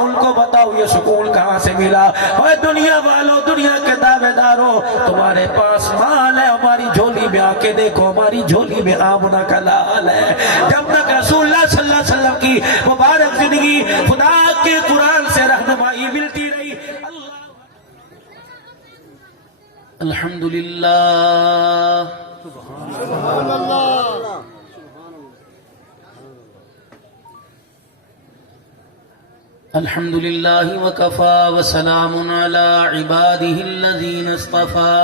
ان کو بتاؤ یہ سکون کہاں سے ملا؟ اے دنیا والوں، دنیا کے دعوے داروں، تمہارے پاس مال ہے، ہماری جھولی میں آ کے دیکھو، ہماری جھولی میں آمنہ کا لال ہے۔ جب تک رسول اللہ صلی اللہ علیہ وسلم کی مبارک زندگی خدا کے قرآن سے رہنمائی ملتی رہی۔ الحمدللہ سبحان اللہ۔ الحمدللہ وکفا وسلام علی عبادہ الذین اصطفى۔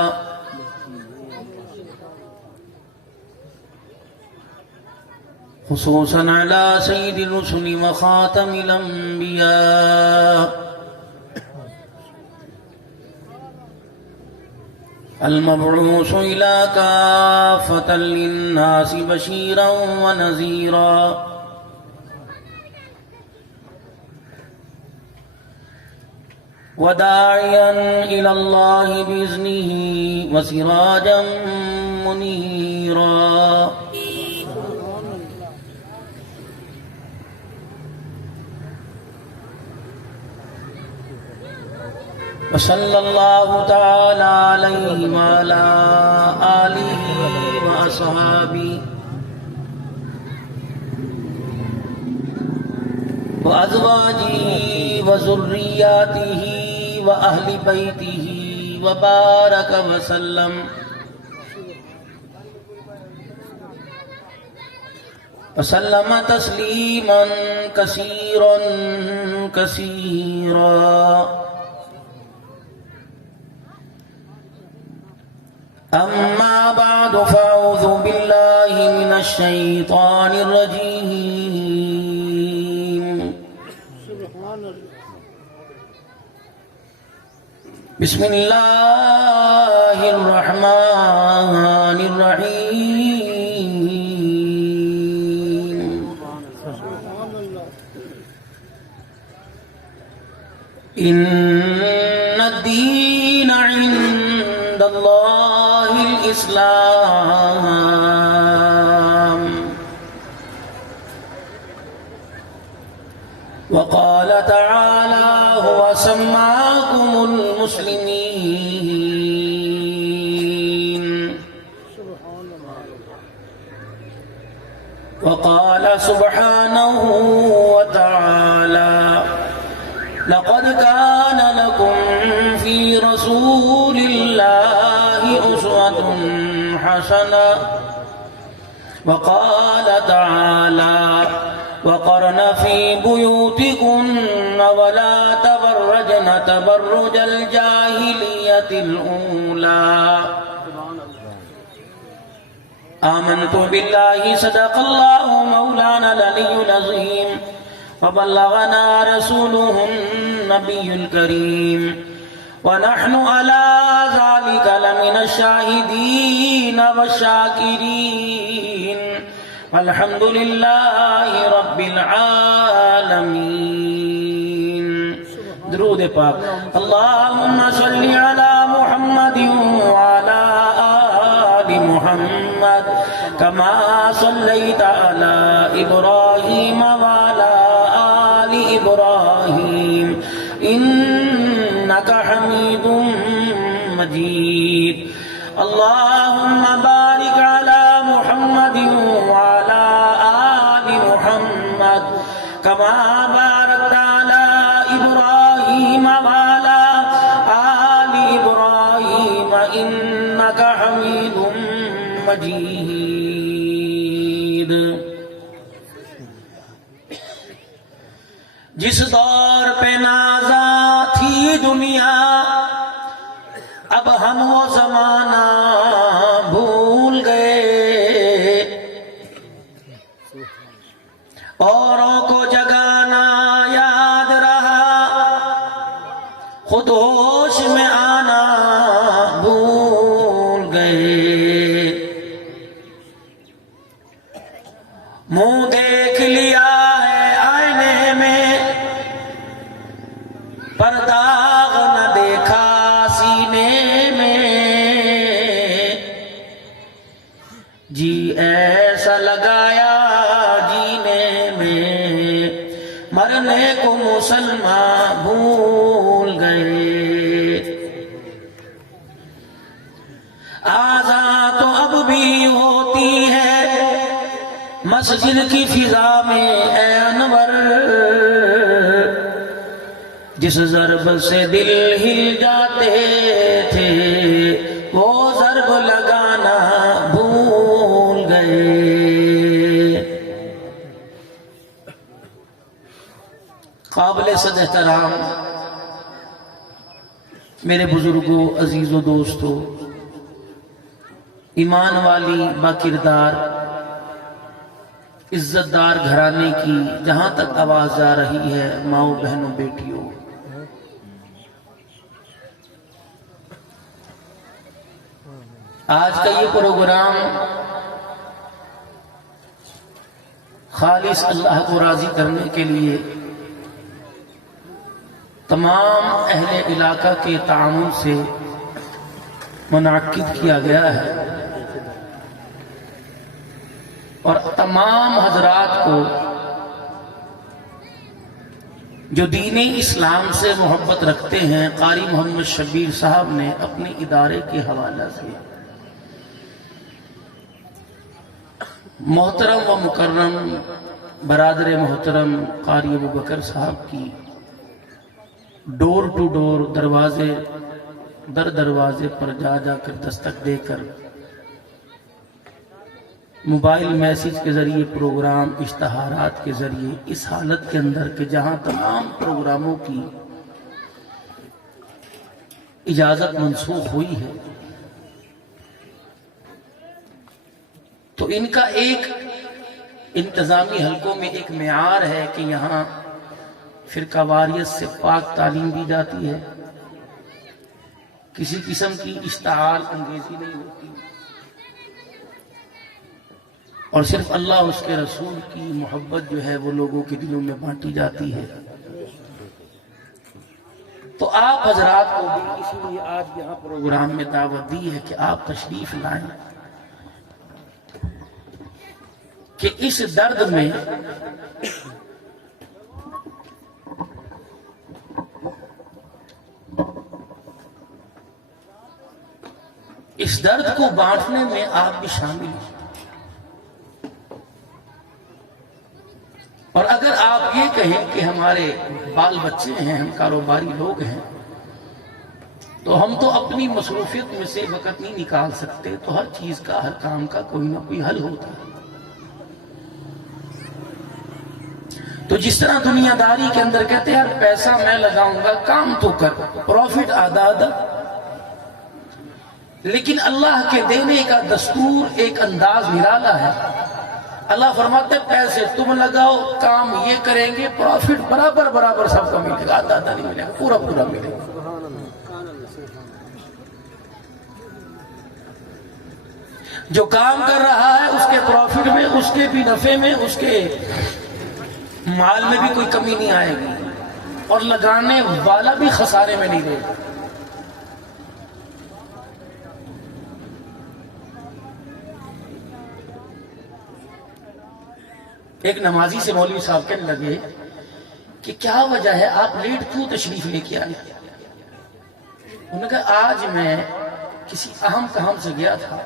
خصوصاً علی سید الرسل وخاتم الانبیاء المبعوث إلى كافة للناس بشيرا ونذيرا وداعيا إلى الله بإذنه وسراجا منيرا وصلى الله تعالى عليه وعلى آله وأصحابه وأزواجه وذرياته وأهل بيته وبارك وسلم وسلم تسليما كثيرا كثيرا۔ أما بعد فأعوذ بالله من الشيطان الرجيم۔ بسم الله الرحمن الرحيم۔ إن الدين عند الله الإسلام، وقال تعالى هو سماكم المسلمين، وقال سبحانه وتعالى لقد كان لكم في رسول الله أسوة حسنة، وقال تعالى وقرن في بيوتكن ولا تبرجن تبرج الجاهلية الأولى، آمنت بالله صدق الله مولانا العلي العظيم، وبلغنا رسوله النبي الكريم، ونحن على ذلك لمن الشاهدين والشاكرين، والحمد لله رب العالمين۔ درود پاک۔ اللهم صل على محمد وعلى آل محمد كما صليت على إبراهيم وعلى آل إبراهيم إنك حميد مجيد۔ اللهم بارك على محمد وعلى آل محمد كما باركت على إبراهيم وعلى آل إبراهيم إنك حميد مجيد۔ جس دور پہ نازاں تھی دنیا، اب ہم وہ زمانہ بھول گئے، اوروں کو جگانا یاد رہا، خود ہوش میں آنا بھول گئے، منہ دیکھ لیا ہے آئینے میں، پر داغ نہ دیکھا سینے میں، جی ایسا لگایا جینے میں، مرنے کو مسلمان بھول گئے، آزاں تو اب بھی ہوتی ہے مسجد کی فضا میں اے انور، جس ضرب سے دل ہل جاتے تھے وہ ضرب لگانا بھول گئے۔ قابل صد احترام میرے بزرگوں، عزیزوں، دوستوں، ایمان والی باکردار عزت دار گھرانے کی جہاں تک آواز جا رہی ہے، ماؤں، بہنوں، بیٹیوں، آج کا یہ پروگرام خالص اللہ کو راضی کرنے کے لیے تمام اہل علاقہ کے تعاون سے منعقد کیا گیا ہے، اور تمام حضرات کو جو دین اسلام سے محبت رکھتے ہیں، قاری محمد شبیر صاحب نے اپنے ادارے کے حوالہ سے محترم و مکرم برادر محترم قاری ابو بکر صاحب کی ڈور ٹو ڈور، دروازے در دروازے پر جا جا کر دستک دے کر، موبائل میسج کے ذریعے، پروگرام اشتہارات کے ذریعے، اس حالت کے اندر کہ جہاں تمام پروگراموں کی اجازت منسوخ ہوئی ہے، تو ان کا ایک انتظامی حلقوں میں ایک معیار ہے کہ یہاں فرقہ واریت سے پاک تعلیم دی جاتی ہے، کسی قسم کی اشتعال انگیزی نہیں ہوتی، اور صرف اللہ اور اس کے رسول کی محبت جو ہے وہ لوگوں کے دلوں میں بانٹی جاتی ہے۔ تو آپ حضرات کو بھی اسی لیے آج یہاں پروگرام میں دعوت دی ہے کہ آپ تشریف لائیں، کہ اس درد میں اس درد کو بانٹنے میں آپ بھی شامل ہیں، اور اگر آپ یہ کہیں کہ ہمارے بال بچے ہیں، ہم کاروباری لوگ ہیں، تو ہم تو اپنی مصروفیت میں سے وقت نہیں نکال سکتے، تو ہر چیز کا، ہر کام کا کوئی نہ کوئی حل ہوتا ہے۔ تو جس طرح دنیا داری کے اندر کہتے ہیں یار پیسہ میں لگاؤں گا، کام تو کر، پروفٹ آدھا آدھا، لیکن اللہ کے دینے کا دستور ایک انداز نرالا ہے۔ اللہ فرماتے ہیں پیسے تم لگاؤ، کام یہ کریں گے، پروفٹ برابر برابر سب کو ملے گا، آدھا آدھا نہیں ملے گا، پورا پورا ملے گا۔ جو کام کر رہا ہے اس کے پروفٹ میں، اس کے بھی نفع میں، اس کے مال میں بھی کوئی کمی نہیں آئے گی، اور لگانے والا بھی خسارے میں نہیں رہے گا۔ ایک نمازی سے مولوی صاحب کہنے لگے کہ کیا وجہ ہے آپ لیٹ کیوں تشریف لے کے آئے؟ انہوں نے کہا آج میں کسی اہم کام سے گیا تھا،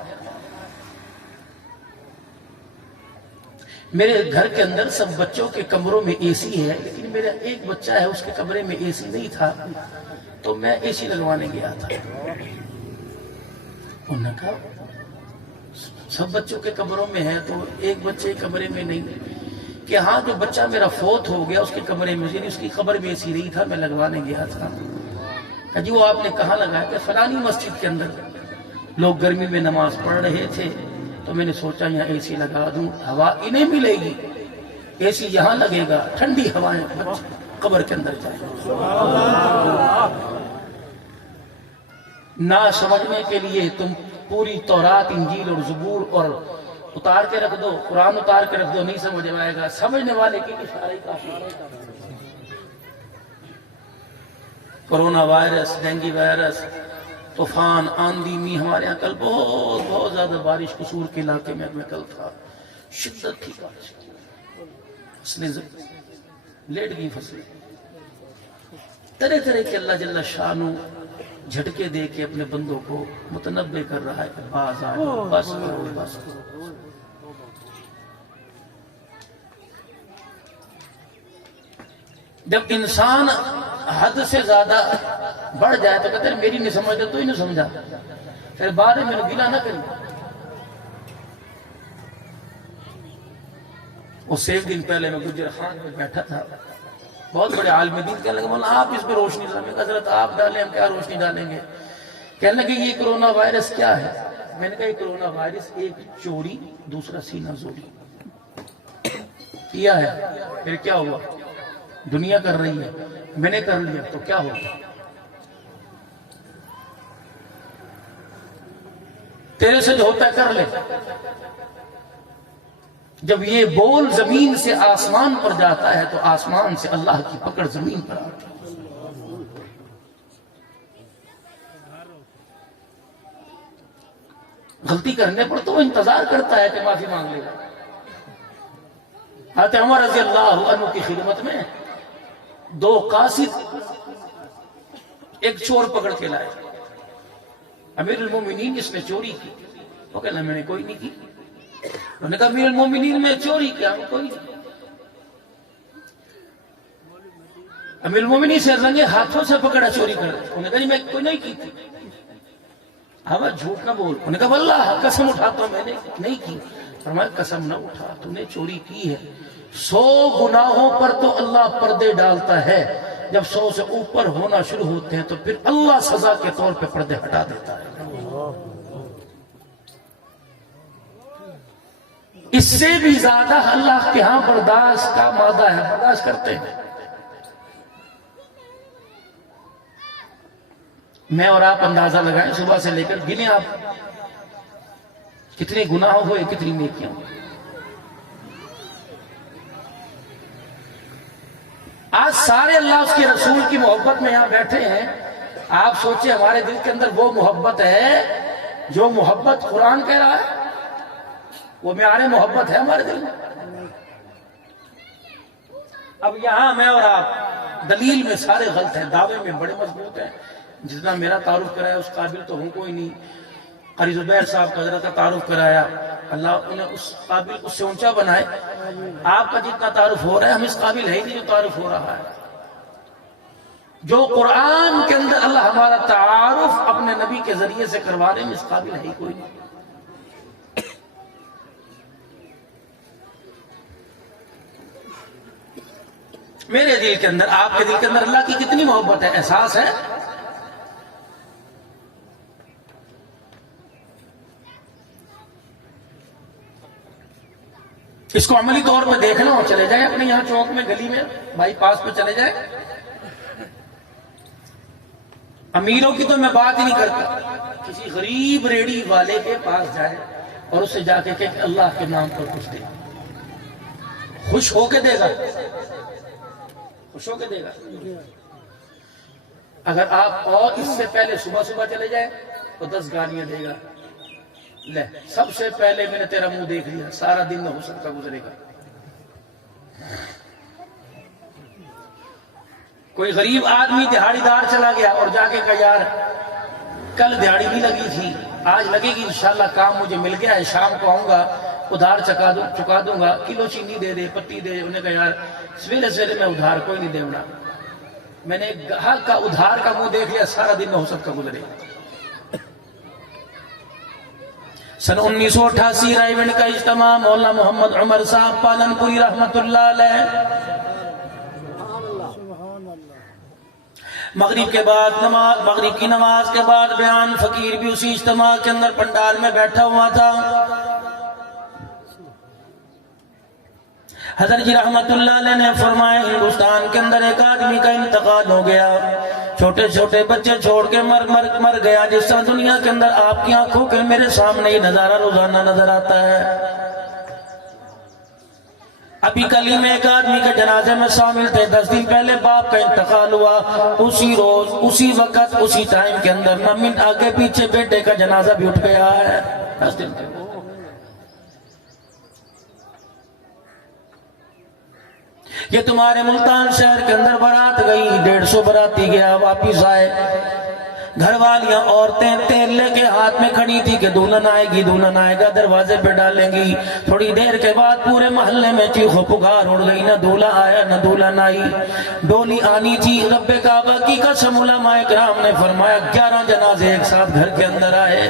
میرے گھر کے اندر سب بچوں کے کمروں میں اے سی ہے، لیکن میرا ایک بچہ ہے اس کے کمرے میں اے سی نہیں تھا، تو میں اے سی لگوانے گیا تھا۔ انہوں نے کہا سب بچوں کے کمروں میں ہے تو ایک بچے کمرے میں نہیں، کہ ہاں جو بچہ میرا فوت ہو گیا اس کے کمرے میں، یعنی اس کی قبر میں اے سی نہیں تھا، میں لگوانے گیا تھا۔ کہا جی وہ آپ نے کہاں لگایا؟ کہ فلانی مسجد کے اندر لوگ گرمی میں نماز پڑھ رہے تھے تو میں نے سوچا یہاں اے سی لگا دوں، ہوا انہیں ملے گی، اے سی یہاں لگے گا، ٹھنڈی ہوائیں قبر کے اندر جائیں۔ نہ سمجھنے کے لیے تم پوری تورات، انجیل اور زبور اور اتار کے رکھ دو، قرآن اتار کے رکھ دو، نہیں سمجھ آئے گا، سمجھنے والے کی اشارے کافی ہے۔ کرونا وائرس، ڈینگی وائرس، طوفان، آندھی می، ہمارے یہاں کل بہت زیادہ بارش قصور کے علاقے میں کل تھا، شدت تھی بارش، فصلیں لیٹ گئی، فصلیں طرح طرح کے اللہ جل شانو جھٹکے دے کے اپنے بندوں کو متنبع کر رہا ہے کہ باز آ جاؤ، بس کرو بس کرو۔ جب انسان حد سے زیادہ بڑھ جائے تو کہتے ہیں میری نہیں سمجھتا تو ہی نہیں سمجھا، پھر بعد میں گلا نہ کریں۔ اس ایک دن پہلے میں گجر خان میں بیٹھا تھا، بہت بڑے عالم دین کہنے لگے مولانا آپ اس پہ روشنی ڈالیں۔ حضرت آپ ڈالیں، ہم کیا روشنی ڈالیں گے؟ کہنے لگے یہ کرونا وائرس کیا ہے؟ میں نے کہا یہ کرونا وائرس ایک چوری دوسرا سینہ زوری کیا ہے، پھر کیا ہوا؟ دنیا کر رہی ہے، میں نے کر لیا تو کیا ہوگا؟ تیرے سے جو ہوتا ہے کر لے۔ جب یہ بول زمین سے آسمان پر جاتا ہے تو آسمان سے اللہ کی پکڑ زمین پر آتی ہے۔ غلطی کرنے پر تو وہ انتظار کرتا ہے کہ معافی مانگ لے گا۔ حضرت عمر رضی اللہ عنہ کی خدمت میں دو قاصد ایک چور پکڑ کے لائے۔ امیر المومنین اس نے چوری کی، وہ کہنا میں نے کوئی نہیں کی۔ انہوں نے کہا امیر المومنین میں چوری کیا؟ کوئی نہیں۔ امیر المومنین سے رنگے ہاتھوں سے پکڑا چوری کر، انہوں نے کہا جی میں کوئی نہیں کی تھی۔ ہاں جھوٹ نہ بول۔ انہوں نے کہا واللہ قسم اٹھاتا ہوں میں نے نہیں کی۔ فرمایا قسم نہ اٹھا، تو نے چوری کی ہے۔ 100 گناہوں پر تو اللہ پردے ڈالتا ہے، جب 100 سے اوپر ہونا شروع ہوتے ہیں تو پھر اللہ سزا کے طور پہ پردے ہٹا دیتا ہے۔ اس سے بھی زیادہ اللہ کے ہاں برداشت کا مادہ ہے، برداشت کرتے ہیں۔ میں اور آپ اندازہ لگائیں صبح سے لے کر گنے آپ کتنے گناہ ہوئے، کتنی نیکیاں ہوئے۔ آج سارے اللہ اس کے رسول کی محبت میں یہاں بیٹھے ہیں۔ آپ سوچیں ہمارے دل کے اندر وہ محبت ہے جو محبت قرآن کہہ رہا ہے، وہ معیار محبت ہے ہمارے دل میں۔ اب یہاں میں اور آپ دلیل میں سارے غلط ہیں، دعوے میں بڑے مضبوط ہیں۔ جتنا میرا تعارف کرایا اس قابل تو ہوں کوئی نہیں۔ قاری زبیر صاحب کا حضرت کا تعارف کرایا، اللہ انہیں اس قابل اس سے اونچا بنائے۔ آپ کا جتنا تعارف ہو رہا ہے ہم اس قابل ہے ہی نہیں جو تعارف ہو رہا ہے۔ جو قرآن کے اندر اللہ ہمارا تعارف اپنے نبی کے ذریعے سے کروا رہے ہیں اس قابل ہے ہی کوئی نہیں۔ میرے دل کے اندر، آپ کے دل کے اندر اللہ کی کتنی محبت ہے، احساس ہے؟ اس کو عملی طور پہ دیکھنا ہو چلے جائیں اپنے یہاں چوک میں، گلی میں، بائی پاس پہ چلے جائیں۔ امیروں کی تو میں بات ہی نہیں کرتا، کسی غریب ریڑھی والے کے پاس جائے اور اس سے جا کے کہ اللہ کے نام پر کچھ دے، خوش ہو کے دے گا، خوش ہو کے دے گا۔ اگر آپ اور اس سے پہلے صبح صبح چلے جائیں تو 10 گالیاں دے گا، لے سب سے پہلے میں نے تیرا منہ دیکھ لیا، سارا دن میں حسن کا گزرے گا۔ کوئی غریب آدمی دہاڑی دار چلا گیا اور جا کے کہا یار کل دہاڑی نہیں لگی تھی، آج لگے گی انشاءاللہ، کام مجھے مل گیا ہے، شام کو آؤں گا ادھار چکا دوں گا، کلو چینی دے دے، پتی دے۔ انہیں کہا یار سویرے سویرے میں ادھار کوئی نہیں دوں گا، میں نے گاہک کا ادھار کا منہ دیکھ لیا، سارا دن میں حسن کا گزرے گا۔ سن 1988 رائیونڈ کا اجتماع، مولانا محمد عمر صاحب پالن پوری رحمت اللہ علیہ، مغرب کے بعد مغرب کی نماز کے بعد بیان، فقیر بھی اسی اجتماع کے اندر پنڈال میں بیٹھا ہوا تھا۔ حضرت جی رحمت اللہ علیہ نے فرمایا ہندوستان کے اندر ایک آدمی کا انتقال ہو گیا، چھوٹے چھوٹے بچے چھوڑ کے مر گیا، جس طرح دنیا کے اندر آپ کی آنکھوں کے میرے سامنے یہ نظارہ روزانہ نظر آتا ہے۔ ابھی کل ہی میں ایک آدمی کے جنازے میں شامل تھے، 10 دن پہلے باپ کا انتقال ہوا، اسی روز اسی وقت اسی ٹائم کے اندر، نہ منٹ آگے پیچھے بیٹے کا جنازہ بھی اٹھ گیا ہے۔ 10 دن پہلے یہ تمہارے ملتان شہر کے اندر بارات گئی، 150 باراتی گیا، واپس آئے، گھر والیاں عورتیں تیل لے کے ہاتھ میں کھڑی تھی کہ دلہن آئے گی، دلہن آئے گا، دروازے پہ ڈالیں گی۔ تھوڑی دیر کے بعد پورے محلے میں چیخ و پکار اڑ گئی، نہ دولہا آیا نہ دلہن آئی۔ ڈولی آنی تھی، رب کعبہ کی قسم علماء کرام نے فرمایا 11 جنازے ایک ساتھ گھر کے اندر آئے۔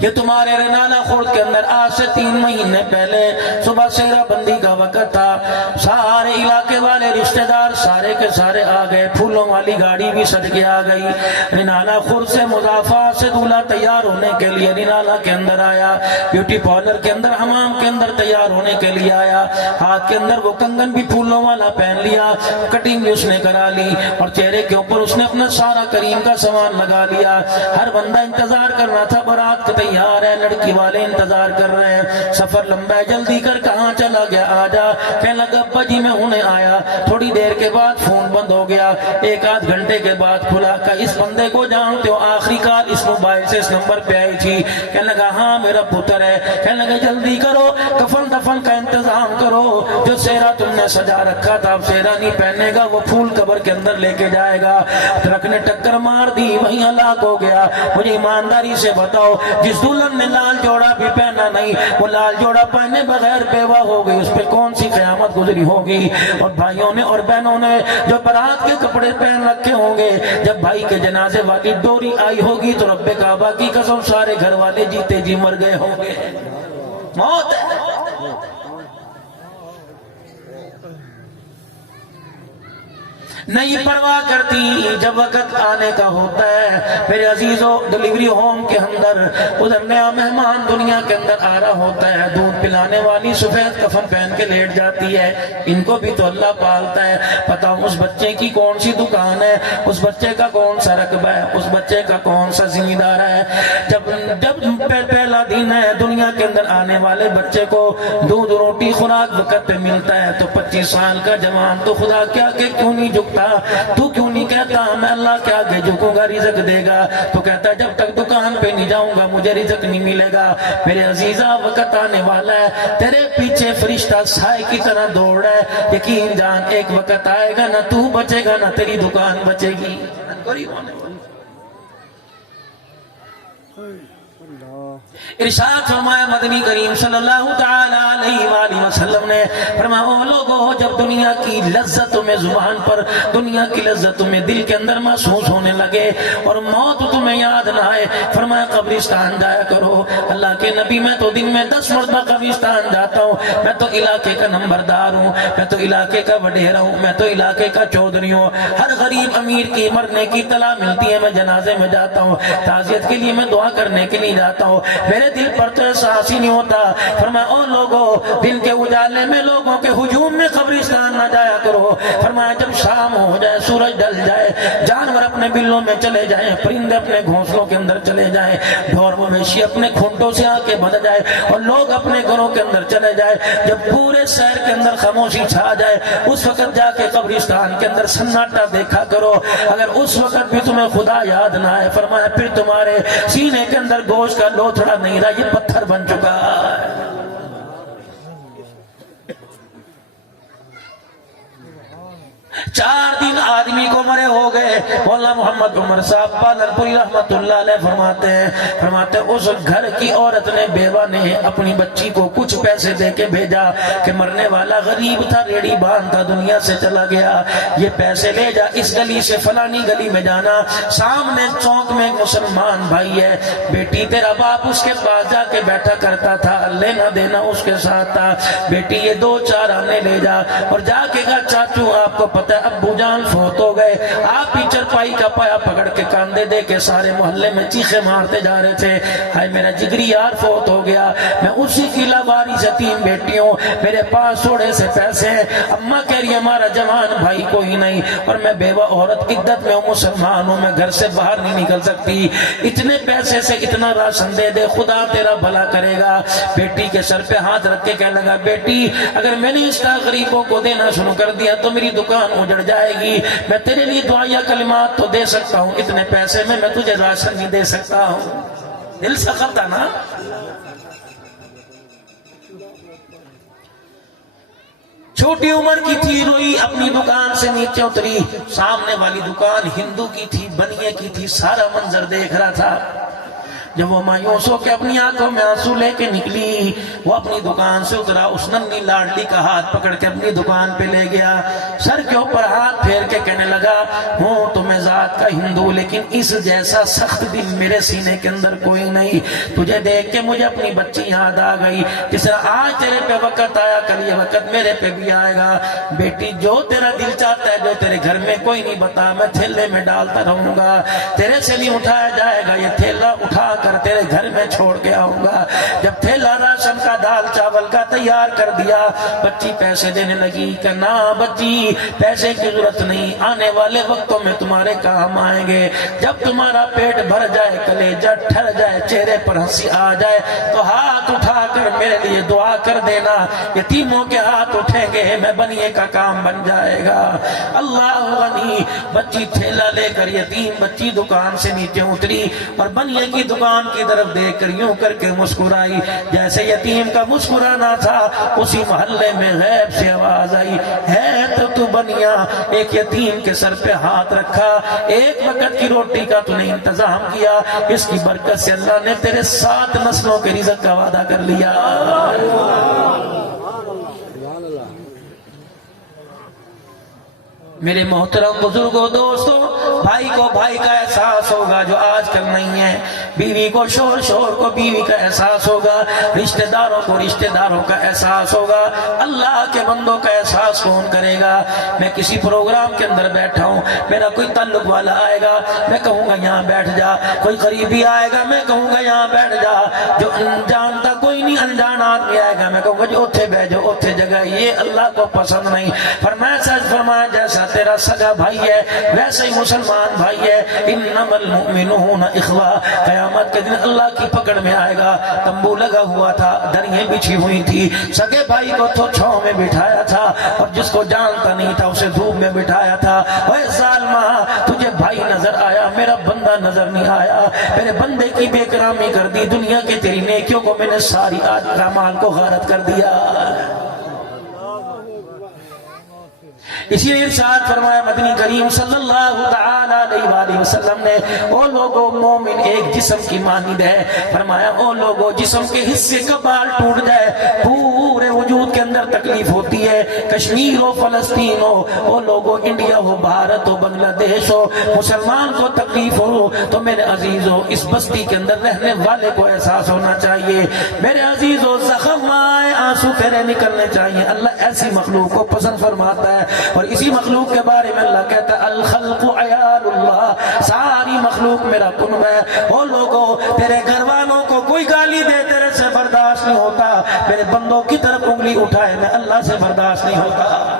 یہ تمہارے رنالہ خورد کے اندر آج سے 3 مہینے پہلے صبح سہرہ بندی کا وقت تھا، سارے علاقے والے رشتہ دار سارے کے سارے آ گئے، پھولوں والی گاڑی بھی سج کے آ گئی۔ رنالہ خورد سے مضافہ سے دولہا تیار ہونے کے لیے رنالہ کے اندر آیا، بیوٹی پارلر کے اندر حمام کے اندر تیار ہونے کے لیے آیا، ہاتھ کے اندر وہ کنگن بھی پھولوں والا پہن لیا، کٹنگ بھی اس نے کرا لی، اور چہرے کے اوپر اس نے اپنا سارا کریم کا سامان لگا لیا۔ ہر بندہ انتظار کر رہا تھا، بارات کا تیار ہے، لڑکی والے انتظار کر رہے ہیں، سفر لمبا ہے، جلدی کر کہاں چلا گیا، آجا۔ کہنے لگا ابا جی میں ہوں آیا۔ تھوڑی دیر کے بعد فون بند ہو گیا، 1 آدھ گھنٹے کے بعد کھلا، کہ اس بندے کو جانتے ہو؟ آخری کال اس موبائل سے اس نمبر پہ آئی تھی۔ کہنے لگا ہاں میرا پتر ہے۔ کہنے لگا جلدی کرو، کفن دفن کا انتظام کرو، جو سہرا تم نے سجا رکھا تھا اب سہرا نہیں پہنے گا، وہ پھول قبر کے اندر لے کے جائے گا۔ ٹرک نے ٹکر مار دی، وہیں ہلاک ہو گیا۔ مجھے ایمانداری سے بتاؤ، جس دلہن نے لال جوڑا بھی پہنا نہیں، وہ لال جوڑا پہنے بغیر بیوہ ہو گئی، اس پہ کون سی قیامت گزری ہوگی؟ اور بھائیوں نے اور بہنوں نے جو برات کے کپڑے پہن رکھے ہوں گے، جب بھائی کے جنازے والی ڈوری آئی ہوگی تو رب کعبہ کی قسم سارے گھر والے جیتے جی مر گئے ہوں گے۔ موت ہے۔ نہیں پرواہ کرتی، جب وقت آنے کا ہوتا ہے۔ میرے عزیزوں، ڈیلیوری ہوم کے اندر ادھر نیا مہمان دنیا کے اندر آ رہا ہوتا ہے، دودھ پلانے والی سفید کفن پہن کے لیٹ جاتی ہے۔ ان کو بھی تو اللہ پالتا ہے، پتہ اس بچے کی کون سی دکان ہے، اس بچے کا کون سا رقبہ ہے، اس بچے کا کون سا ذمہ دار ہے۔ جب پہلا دن ہے دنیا کے اندر آنے والے بچے کو دودھ روٹی خوراک وقت پہ ملتا ہے، تو 25 سال کا جوان تو خدا کیا کہ کیوں نہیں جھکتا؟ تو کیوں نہیں کہتا میں اللہ کے آگے جھکوں گا رزق دے گا؟ تو کہتا جب تک دکان پہ نہیں جاؤں گا مجھے رزق نہیں ملے گا۔ میرے عزیزہ وقت آنے والا ہے، تیرے پیچھے فرشتہ سائے کی طرح دوڑ رہا ہے، یقین جان ایک وقت آئے گا نہ تو بچے گا نہ تیری دکان بچے گی۔ ارشاد فرمایا مدنی کریم صلی اللہ تعالی علیہ وآلہ وسلم نے، فرمایا او لوگو جب دنیا کی لذت تمہیں زبان پر، دنیا کی لذت تمہیں دل کے اندر محسوس ہونے لگے اور موت تمہیں یاد نہ آئے، فرمایا قبرستان جایا کرو۔ اللہ کے نبی میں تو دن میں 10 مرتبہ قبرستان جاتا ہوں، میں تو علاقے کا نمبردار ہوں، میں تو علاقے کا وڈیرا ہوں، میں تو علاقے کا چودھری ہوں۔ ہر غریب امیر کی مرنے کی اطلاع ملتی ہے، میں جنازے میں جاتا ہوں، تعزیت کے لیے میں دعا کرنے کے لیے جاتا ہوں، میرے دل پر تو احساس ہی نہیں ہوتا۔ فرمایا او لوگوں دن کے اجالے میں لوگوں کے ہجوم میں قبرستان نہ جایا کرو۔ فرمایا جب شام ہو جائے، سورج ڈل جائے، جانور اپنے بلوں میں چلے جائیں، پرندے اپنے گھونسلوں کے اندر چلے جائیں، ڈھور مویشی اپنے کھونٹوں سے آ کے بندھ جائے اور لوگ اپنے گھروں کے اندر چلے جائے، جب پورے شہر کے اندر خاموشی چھا جائے، اس وقت جا کے قبرستان کے اندر سناٹا دیکھا کرو۔ اگر اس وقت بھی تمہیں خدا یاد نہ آئے، فرمایا پھر تمہارے سینے کے اندر گوشت کا لوتھڑا نہیں رہا، یہ پتھر بن چکا ہے۔ 4 دن آدمی کو مرے ہو گئے۔ مولانا محمد عمر صاحب پالنپوری رحمت اللہ علیہ فرماتے ہیں اس گھر کی عورت نے، بیوہ نے اپنی بچی کو کچھ پیسے دے کے بھیجا کہ مرنے والا غریب تھا، ریڑی باندھ تھا، دنیا سے چلا گیا، یہ پیسے لے جا، اس گلی سے فلانی گلی میں جانا، سامنے چوک میں ایک مسلمان بھائی ہے، بیٹی تیرا باپ اس کے پاس جا کے بیٹھا کرتا تھا، لینا دینا اس کے ساتھ تھا، بیٹی یہ 2-4 آنے لے جا، اور جا کے کہا چاچو آپ کو پتہ ہے ابو جان فوت ہو گئے، آپ ہی چرپائی کا پایا پکڑ کے کاندھے دے کے سارے محلے میں چیخے مارتے جا رہے تھے، ہائے میرا جگری یار فوت ہو گیا، میں اسی کی لاوارث یتیم بیٹی ہوں، میرے پاس تھوڑے سے پیسے ہیں، اماں کہہ رہی ہے ہمارا جوان بھائی کوئی نہیں، اور میں بیوہ عورت عدت میں ہوں، مسلمان ہوں، میں گھر سے باہر نہیں نکل سکتی، اتنے پیسے سے اتنا راشن دے دے، خدا تیرا بھلا کرے گا۔ بیٹی کے سر پہ ہاتھ رکھ کے کہنے لگا بیٹی اگر میں نے اس کا غریبوں کو دینا شروع کر دیا تو میری دکان اجڑ جائے گی، میں تیرے لیے دعائیں کلمات تو دے سکتا ہوں، اتنے پیسے میں تجھے راشن نہیں دے سکتا ہوں۔ دل سخت تھا نا؟ چھوٹی عمر کی تھی، روئی، اپنی دکان سے نیچے اتری، سامنے والی دکان ہندو کی تھی، بنیے کی تھی، سارا منظر دیکھ رہا تھا۔ جب وہ مایوس ہو کے اپنی آنکھوں میں آنسو لے کے نکلی، وہ اپنی دکان سے اترا، اس ننھی لاڈلی کا ہاتھ پکڑ کے اپنی دکان پہ لے گیا، سر کے اوپر ہاتھ پھیر کے کہنے لگا، ہوں تو میں ذات کا ہندو، لیکن اس جیسا سخت دل میرے سینے کے اندر کوئی نہیں۔ تجھے دیکھ کے مجھے اپنی بچی یاد آ گئی، جس طرح آج تیرے پہ وقت آیا، کل یہ وقت میرے پہ بھی آئے گا۔ بیٹی، جو تیرا دل چاہتا ہے، جو تیرے گھر میں کوئی نہیں بتا، میں تھیلے میں ڈالتا رہوں گا، تیرے سے نہیں اٹھایا جائے گا، یہ تھیلا اٹھا کر تیرے گھر میں چھوڑ کے آؤں گا۔ جب تھیلا راشن کا، دال چاول کا تیار کر دیا، بچی پیسے دینے لگی کہ نہ بچی، پیسے کی ضرورت نہیں، آنے والے وقتوں میں تمہارے کام آئیں گے، جب تمہارا پیٹ بھر جائے، کلیجہ ٹھر جائے، چہرے پر ہنسی آ جائے تو ہاتھ اٹھا کر میرے لیے دعا کر دینا، یتیموں کے ہاتھ اٹھیں گے، میں بنیے کا کام بن جائے گا۔ اللہ غنی۔ بچی تھیلا لے کر، یتیم بچی دکان سے نیچے اتری اور بنیے کی دکان کی طرف دیکھ کر یوں کر کے مسکرائی، جیسے یتیم کا مسکرانا تھا، اسی محلے میں غیب سے آواز آئی، ہے تو بنیا، ایک یتیم کے سر پہ ہاتھ رکھا، ایک وقت کی روٹی کا تو نے انتظام کیا، اس کی برکت سے اللہ نے تیرے 7 نسلوں کے رزق کا وعدہ کر لیا۔ میرے محترم بزرگوں، دوستوں، بھائی کو بھائی کا احساس ہوگا جو آج کل نہیں ہے، بیوی کو شوہر، شوہر کو بیوی کا احساس ہوگا، رشتہ داروں کو رشتہ داروں کا احساس ہوگا، اللہ کے بندوں کا احساس کون کرے گا؟ میں کسی پروگرام کے اندر بیٹھا ہوں، میرا کوئی تعلق والا آئے گا، میں کہوں گا یہاں بیٹھ جا، کوئی قریبی آئے گا، میں کہوں گا یہاں بیٹھ جا، جو جانتا کوئی نہیں، انجان آدمی آئے گا، میں کہوں گا جو اتھے بیٹھ جاؤ، اتھے جگہ، یہ اللہ کو پسند نہیں۔ فرمایا، سچ فرمایا، جیسا تیرا سگا بھائی ہے ویسے ہی مسلمان بھائی ہے، انما المؤمنون اخوہ۔ قیامت کے دن اللہ کی پکڑ میں آئے گا، تمبو لگا ہوا تھا، دریاں بچھی ہوئی تھی، سگے بھائی کو تو چھاؤں میں بٹھایا تھا اور جس کو جانتا نہیں تھا اسے دھوپ میں بٹھایا تھا۔ اے ظالمہ، تجھے بھائی نظر آیا، میرا بندہ نظر نہیں آیا، میرے بندے کی بے کرامی کر دی، دنیا کی تیری نیکیوں کو میں نے ساری آج اعمال کو غارت کر دیا۔ اسی لیے ارشاد فرمایا مدنی کریم صلی اللہ تعالی علیہ وآلہ وسلم نے، او لوگو، مومن ایک جسم کی مانند ہے، فرمایا او لوگو، جسم کے حصے کا بال ٹوٹ جائے پورے وجود کے اندر تکلیف ہوتی ہے، کشمیر ہو، فلسطین ہو، او لوگو، انڈیا ہو، بھارت ہو، بنگلہ دیش ہو، مسلمان کو تکلیف ہو تو میرے عزیزو، اس بستی کے اندر رہنے والے کو احساس ہونا چاہیے، میرے عزیزو، زخم آئے، آنسو پھرے نکلنے چاہیے، اللہ ایسی مخلوق کو پسند فرماتا ہے۔ اور اسی مخلوق کے بارے میں اللہ کہتا ہے، الخلق عیال اللہ، ساری مخلوق میرا کنب ہے۔ وہ لوگوں، تیرے گھر والوں کو کوئی گالی دے تیرے سے برداشت نہیں ہوتا، میرے بندوں کی طرف انگلی اٹھائے میں اللہ سے برداشت نہیں ہوتا۔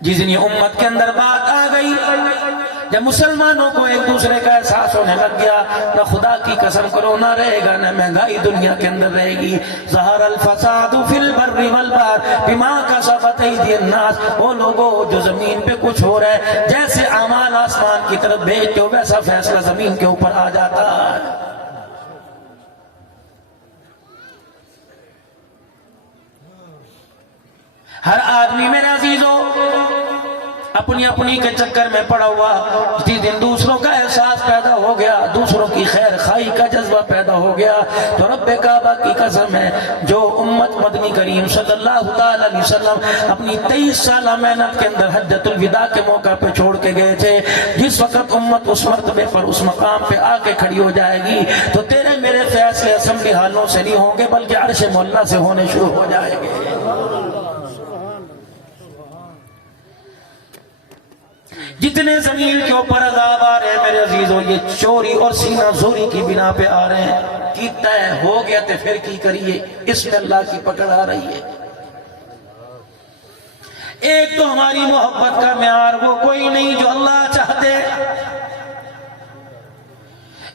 جس دن یہ امت کے اندر بات آ گئی، جب مسلمانوں کو ایک دوسرے کا احساس ہونے لگ گیا، نہ خدا کی قسم کرونا رہے گا، نہ مہنگائی دنیا کے اندر رہے گی۔ ظہر الفساد فی البر والبحر بما کسبت ایدی الناس، وہ لوگوں جو زمین پہ کچھ ہو رہا ہے، جیسے اعمال آسمان کی طرف بھیجتے ہو ویسا فیصلہ زمین کے اوپر آ جاتا ہے۔ ہر آدمی میرے عزیزو اپنی اپنی کے چکر میں پڑا ہوا، جس دن دوسروں کا احساس پیدا ہو گیا، دوسروں کی خیر خواہی کا جذبہ پیدا ہو گیا، تو رب کعبہ کی قسم ہے، جو امت مدنی کریم صلی اللہ تعالی علیہ وسلم اپنی 23 سالہ محنت کے اندر حجۃ الوداع کے موقع پہ چھوڑ کے گئے تھے، جس وقت امت اس مرتبے پر، اس مقام پہ آ کے کھڑی ہو جائے گی تو تیرے میرے فیصلے اسمبلی ہالوں سے نہیں ہوں گے بلکہ عرش مولا سے ہونے شروع ہو جائیں گے۔ جتنے زمین کے اوپر عذاب آ رہے ہیں میرے عزیزوں، یہ چوری اور سینہ زوری کی بنا پہ آ رہے ہیں۔ کی طے ہو گیا تو پھر کی کریے، اس میں اللہ کی پکڑ آ رہی ہے۔ ایک تو ہماری محبت کا معیار وہ کوئی نہیں جو اللہ چاہتے،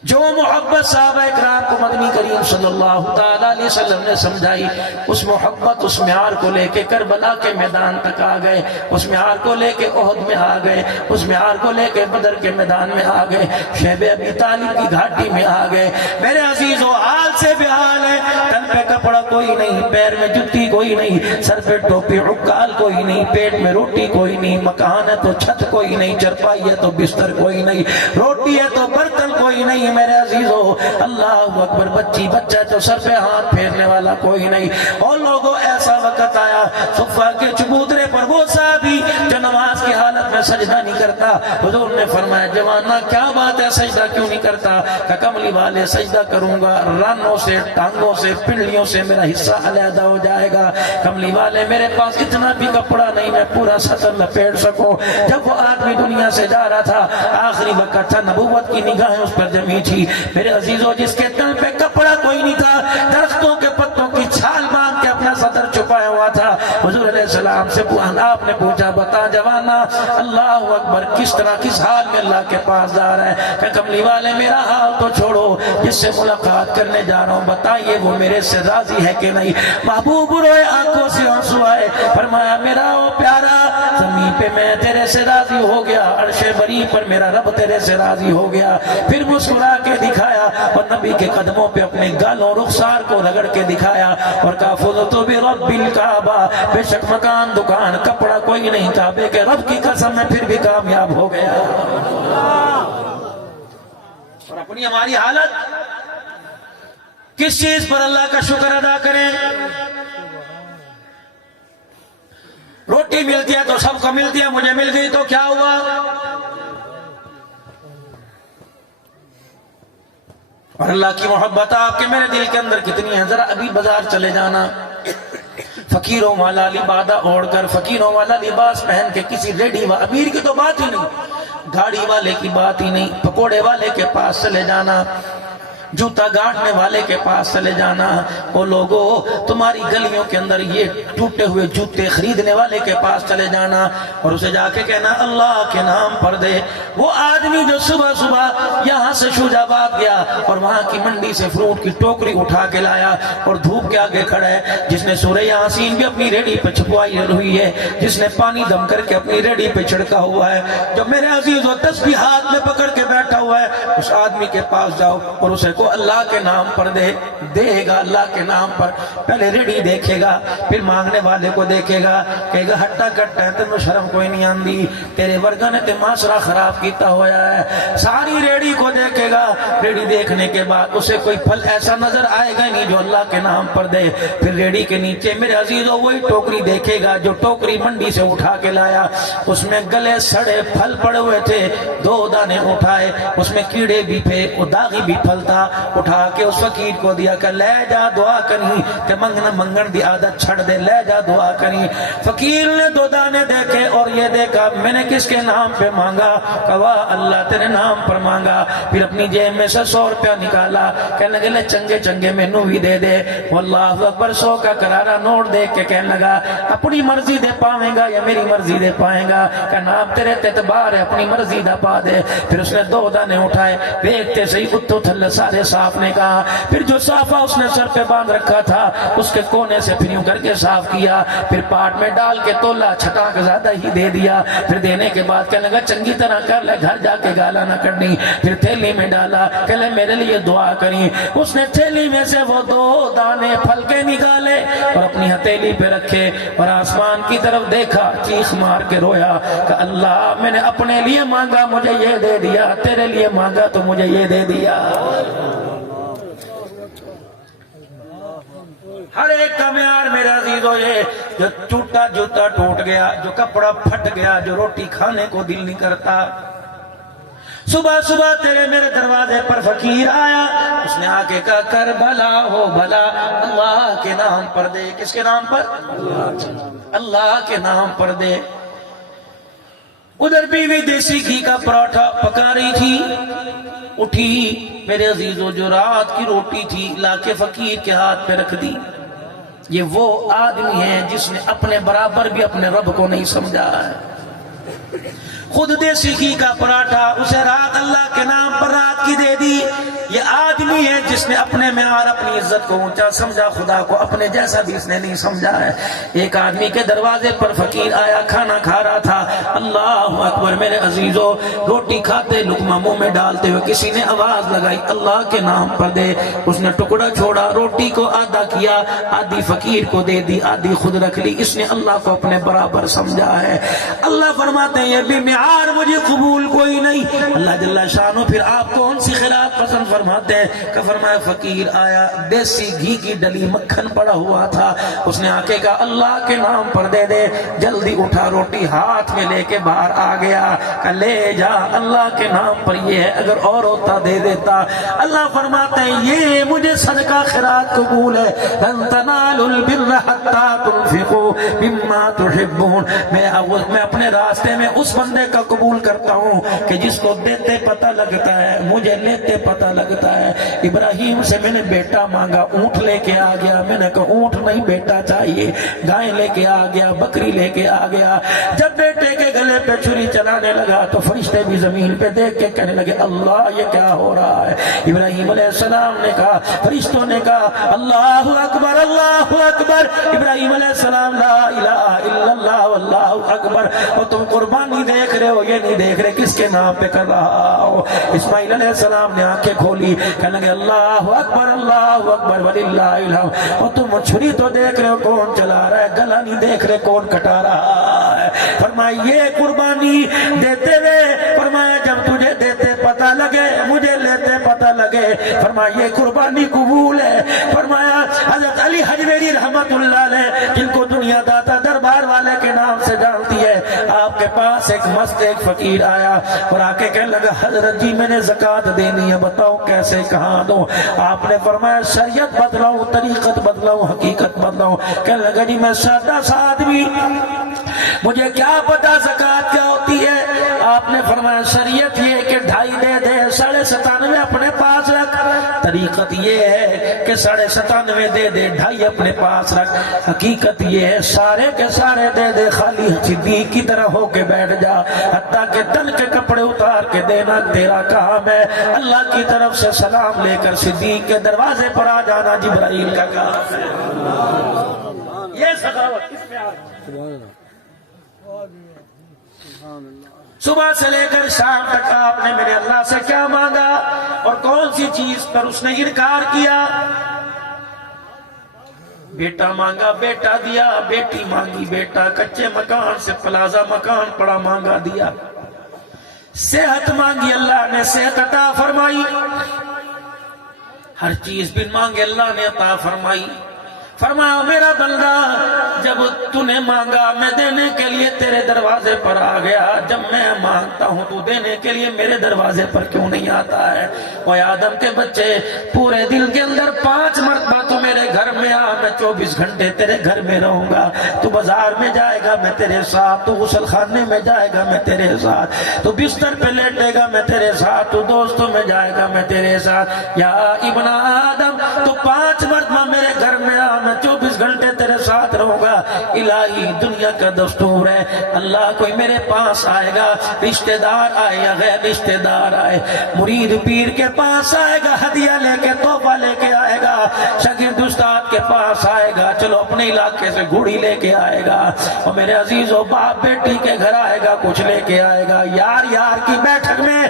جو محبت صحابہ اکرام کو مدنی کریم صلی اللہ تعالی علیہ وسلم نے سمجھائی، اس محبت اس معیار کو لے کے کربلا کے میدان تک آ گئے، اس معیار کو لے کے احد میں آ گئے، اس معیار کو لے کے بدر کے میدان میں آ گئے، شیب ابی طالب کی گھاٹی میں آ گئے۔ میرے عزیزو، حال سے بحال ہے، تن پہ کپڑا کوئی نہیں، پیر میں جتی کوئی نہیں، سر پہ ٹوپی عقال کوئی نہیں، پیٹ میں روٹی کوئی نہیں، مکان ہے تو چھت کوئی نہیں، چرپائی ہے تو بستر کوئی نہیں، روٹی ہے تو برتن کوئی نہیں۔ میرے عزیزو، اللہ اکبر، بچی بچہ تو سر پہ ہاتھ پھیرنے والا کوئی نہیں۔ اور لوگوں، ایسا وقت آیا صفا کے چبوترے پر وہ صحابی جو نماز کی حالت میں سجدہ نہیں کرتا، حضور نے فرمایا جوانا کیا بات ہے، سجدہ کیوں نہیں کرتا؟ کہ کملی والے سجدہ کروں گا، رانوں سے ٹانگوں سے پنڈلیوں سے میرا حصہ علیحدہ ہو جائے گا۔ کملی والے میرے پاس اتنا بھی کپڑا نہیں میں پورا سطر لپیٹ سکوں۔ جب وہ آدمی دنیا سے جا رہا تھا، آخری وقت تھا، نبوت کی نگاہیں اس پر جمی تھی۔ میرے عزیزو، جس کے تن پہ کپڑا کوئی نہیں تھا، درختوں کے پتوں کی چھال باندھ کے اپنا سطر چھپایا ہوا تھا، حضور علیہ السلام سے آپ نے پوچھا بتا جوانا اللہ اکبر کس طرح کس حال میں اللہ کے پاس جا رہا ہے؟ کہ کملی والے میرا حال تو چھوڑو، جس سے ملاقات کرنے جا رہا ہوں بتائیے وہ میرے سے راضی ہے کہ نہیں؟ محبوب روئے، آنکھوں سے آنسو آئے، فرمایا میرا او پیارا، زمین پہ میں تیرے سے راضی ہو گیا، عرش بری پر میرا رب تیرے سے راضی ہو گیا۔ پھر مسکرا کے دکھایا اور نبی کے قدموں پہ اپنے گالوں رخسار کو رگڑ کے دکھایا اور کہا فضلت برب الکعبہ، بے شک مکان دکان کپڑا کوئی نہیں، کعبے کے رب کی قسم میں پھر بھی کامیاب ہو گیا۔ اور اپنی ہماری حالت کس چیز پر اللہ کا شکر ادا کریں؟ روٹی ملتی ہے تو سب کو ملتی ہے، مجھے مل گئی تو کیا ہوا؟ اور اللہ کی محبت آپ کے میرے دل کے اندر کتنی ہے؟ ذرا ابھی بازار چلے جانا، فقیروں والا لبادہ اوڑھ کر، فقیروں والا لباس پہن کے، کسی ریڈی والا، امیر کی تو بات ہی نہیں، گاڑی والے کی بات ہی نہیں، پکوڑے والے کے پاس چلے جانا، جوتا گاڑنے والے کے پاس چلے جانا، وہ لوگوں تمہاری گلیوں کے اندر یہ ٹوٹے ہوئے جوتے خریدنے والے کے پاس چلے جانا اور اسے جا کے کہنا اللہ کے نام پر دے۔ وہ آدمی جو صبح صبح یہاں سے شوج آباد گیا اور وہاں کی منڈی سے فروٹ کی ٹوکری اٹھا کے لایا اور دھوپ کے آگے کھڑا ہے، جس نے سورہ یاسین بھی اپنی ریڑھی پہ چھپوائی ہوئی ہے، جس نے پانی دم کر کے اپنی ریڑھی پہ چھڑکا ہوا ہے، جو میرے عزیز و تسبیح ہاتھ میں پکڑ کے بیٹھا ہوا ہے، اس آدمی کے پاس جاؤ اور اسے کو اللہ کے نام پر دے گا، اللہ کے نام پر پہلے ریڑھی دیکھے گا، پھر مانگنے والے کو دیکھے گا، کہے گا ہٹا کٹا ہے، تینوں شرم کوئی نہیں آندی، تیرے ورگا نے تے معاشرہ خراب کیتا ہوا ہے۔ ساری ریڑھی کو دیکھے گا، ریڑھی دیکھنے کے بعد اسے کوئی پھل ایسا نظر آئے گا نہیں جو اللہ کے نام پر دے۔ پھر ریڑھی کے نیچے میرے عزیزوں وہی ٹوکری دیکھے گا جو ٹوکری منڈی سے اٹھا کے لایا، اس میں گلے سڑے پھل پڑے ہوئے تھے، 2 دانے اٹھائے، اس میں کیڑے بھی تھے، وہ داغی بھی پھل تھا، اٹھا کے اس فقیر کو دیا کہ لے جا دعا کریں کہ منگن دی عادت چھڑ دے، لے جا دعا کریں۔ فقیر نے 2 دانے دیکھے اور یہ دیکھا میں نے کس کے نام پہ مانگا؟ کہا اللہ تیرے نام پر مانگا۔ پھر اپنی جیب میں سے 100 روپیہ نکالا، کہنے لگے لے چنگے چنگے مینوں بھی دے دے، واللہ اکبر 100 کا کرارا نوٹ دیکھ کے کہنے لگا اپنی مرضی دے پاویں گا یا میری مرضی دے پائیں گا؟ کہ نام تیرے اعتبار ہے، اپنی مرضی دا پا دے۔ پھر اس نے 2 دانے اٹھائے، دیکھتے صحیح اتو تھلے سارے صاف نے کہا، پھر جو صافہ اس نے سر پہ باندھ رکھا تھا اس کے کونے سے پھر یوں کر کے صاف کیا، پھر پاٹ میں ڈال کے تولا چھٹاک زیادہ ہی دے دیا۔ پھر دینے کے بعد کہنے لگا چنگی طرح کر لے، گھر جا کے گالا نہ کرنی۔ پھر تھیلی میں ڈالا، کہ لے میرے لیے دعا کریں۔ اس نے تھیلی میں سے وہ 2 دانے پھل کے نکالے اور اپنی ہتھیلی پہ رکھے اور آسمان کی طرف دیکھا، چیخ مار کے رویا کہ اللہ میں نے اپنے لیے مانگا مجھے یہ دے دیا، تیرے لیے مانگا تو مجھے یہ دے دیا۔ ہر ایک کا معیار میرے عزیزو یہ جو ٹوٹا جوتا ٹوٹ گیا، جو کپڑا پھٹ گیا، جو روٹی کھانے کو دل نہیں کرتا۔ صبح صبح تیرے میرے دروازے پر فقیر آیا، اس نے آ کے کہا کر بھلا ہو بھلا، اللہ کے نام پر دے۔ کس کے نام پر؟ اللہ کے نام پر دے۔ ادھر بیوی دیسی گھی کا پراٹھا پکا رہی تھی، اٹھی میرے عزیزو جو رات کی روٹی تھی لا کے فقیر کے ہاتھ پہ رکھ دی۔ یہ وہ آدمی ہے جس نے اپنے برابر بھی اپنے رب کو نہیں سمجھا ہے۔ خود دیسی گھی کا پراٹھا اسے رات اللہ کے نام پر رات کی دے دی. یہ آدمی ہے جس نے اپنے معیار اپنی عزت کو اونچا سمجھا, خدا کو اپنے جیسا بھی اس نے نہیں سمجھا ہے. ایک آدمی کے دروازے پر فقیر آیا, کھانا کھا رہا تھا. اللہ اکبر میرے عزیزو, روٹی کھاتے لقمہ منہ میں ڈالتے ہوئے کسی نے آواز لگائی اللہ کے نام پر دے. اس نے ٹکڑا چھوڑا, روٹی کو آدھا کیا, آدھی فقیر کو دے دی, آدھی خود رکھ لی. اس نے اللہ کو اپنے برابر سمجھا ہے. اللہ فرماتے ہیں یہ بھی معیار مجھے قبول کوئی نہیں. اللہ جل شانہ پھر آپ کون سی خلاف پسند فرماتے ہیں کہ فرمایا فقیر آیا, دیسی گھی کی ڈلی مکھن پڑا ہوا تھا, اس نے آکے کہا اللہ کے نام پر دے دے. جلدی اٹھا, روٹی ہاتھ میں لے کے باہر آ گیا کہ لے جا, اللہ کے نام پر یہ ہے, اگر اور ہوتا دے دیتا. اللہ فرماتے ہیں یہ مجھے صدقہ خیرات قبول ہے. لن تنالوا البر حتى تنفقوا مما تحبون. میں اپنے راستے میں اس بندے کا قبول کرتا ہوں کہ جس کو دیتے پتہ لگتا ہے, مجھے لیتے پتہ لگتا ہے. ابراہیم سے میں نے بیٹا مانگا, اونٹ لے کے آ گیا. میں نے کہا اونٹ نہیں بیٹا چاہیے, گائے لے کے آ گیا, بکری لے کے آ گیا. جب بیٹے کے گلے پہ چھری چلانے لگا تو فرشتے بھی زمین پہ دیکھ کے کہنے لگے اللہ یہ کیا ہو رہا ہے. ابراہیم علیہ السلام نے کہا, فرشتوں نے کہا اللہ اکبر اللہ اکبر. ابراہیم علیہ السلام لا الہ الا اللہ واللہ اکبر. اور تم قربانی دیکھ رہے ہو, یہ نہیں دیکھ رہے کس کے نام پہ کر رہا ہو. اسماعیل علیہ السلام نے آنکھیں کھولی, کہنے لگے اللہ اکبر وللہ الحمد. اور تم چھری تو دیکھ رہے ہو کون چلا رہا ہے, گلا نہیں دیکھ رہے کون کٹا رہا ہے. فرمایا یہ قربانی دیتے ہوئے, فرمایا جب تجھے دیتے پتہ لگے, مجھے لیتے پتہ لگے, فرمایا یہ قربانی قبول ہے. فرمایا حضرت علی حجویری رحمت اللہ علیہ, جن کو دنیا داتا دربار والے کے نام سے جانتی ہے, آپ کے پاس ایک مست ایک فقیر آیا اور آ کے کہنے لگا حضرت جی میں نے زکوٰۃ دینی ہے, بتاؤ کیسے کہاں دوں. آپ نے فرمایا شریعت بدلاؤں, طریقت بدلاؤں, حقیقت بدلاؤں. کہنے لگا جی میں سادہ سا آدمی, مجھے کیا پتا زکوٰۃ کیا ہوتی ہے. آپ نے فرمایا شریعت یہ کہ 2.5 دے دے, 97.5 اپنے پاس رکھ. طریقت یہ ہے کہ 97.5 دے دے, 2.5 اپنے پاس رکھ. حقیقت یہ ہے سارے کے سارے دے دے, خالی صدیق کی طرح ہو کے بیٹھ جا, حتیٰ کہ تن کے کپڑے اتار کے دینا تیرا کام ہے. اللہ کی طرف سے سلام لے کر صدیق کے دروازے پر آ جانا جبرائیل کا کام ہے. یہ سخاوت کس میں آ رہی ہے. صبح سے لے کر شام تک آپ نے میرے اللہ سے کیا مانگا اور کون سی چیز پر اس نے انکار کیا. بیٹا مانگا بیٹا دیا, بیٹی مانگی بیٹا, کچے مکان سے پلازا مکان پڑا مانگا دیا. صحت مانگی اللہ نے صحت عطا فرمائی. ہر چیز بھی مانگے اللہ نے عطا فرمائی. فرمایا میرا بندہ جب تو نے مانگا میں دینے کے لیے تیرے دروازے پر آ گیا, جب میں مانگتا ہوں تو دینے کے لیے میرے دروازے پر کیوں نہیں آتا ہے. وہ آدم کے بچے پورے دن کے اندر 5 مرتبہ تو میرے گھر میں آ, میں 24 گھنٹے تیرے گھر میں رہوں گا. تو بازار میں جائے گا میں تیرے ساتھ, تو غسل خانے میں جائے گا میں تیرے ساتھ, تو بستر پہ لیٹے گا میں تیرے ساتھ, تو دوستوں میں جائے گا میں تیرے ساتھ. یا ابن آدم تو 5 مرتبہ میرے گھر میں آ, میں 24 گھنٹے تیرے ساتھ رہوں گا. الہی دنیا کا دستور ہے, اللہ کوئی میرے پاس آئے گا, رشتہ دار آئے یا غیر رشتہ دار آئے, مرید پیر کے پاس آئے گا ہدیہ لے کے, تحفہ لے کے آئے گا, شاگرد استاد کے پاس آئے گا, چلو اپنے علاقے سے گھوڑی لے کے آئے گا, اور میرے عزیزو باپ بیٹی کے گھر آئے گا کچھ لے کے آئے گا, یار یار کی بیٹھک میں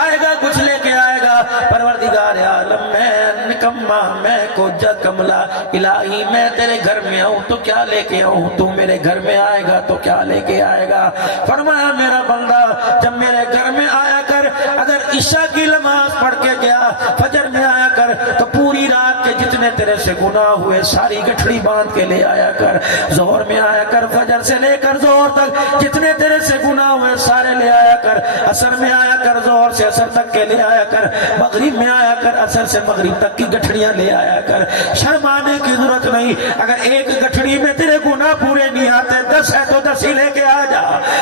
آئے گا کچھ لے کے آئے گا. پروردگار عالم میں نکما میں کو جا کملا, الہی میں تیرے گھر میں آؤں تو کیا لے کے آؤں, تو میرے گھر میں آئے گا تو کیا لے کے آئے گا. فرمایا میرا بندہ جب میرے گھر میں آیا کر, اگر عشاء کی نماز پڑھ کے گیا فجر میں آیا کر, تو پوری رات کے جتنے تیرے سے گناہ ہوئے ساری گٹھڑی باندھ کے لے آیا کر. ظہر میں آیا کر, فجر سے لے کر ظہر تک جتنے تیرے سے گناہ ہوئے سارے لے آیا کر. عصر میں آیا کر, ظہر سے عصر تک کے لے آیا کر. مغرب میں آیا کر, عصر سے مغرب تک کی گٹھڑیاں لے آیا کر. شرمانے کی ضرورت نہیں, اگر ایک گٹھڑی میں تیرے گناہ پورے نہیں آتے, 10 ہے تو 10 ہی لے کے آ جا,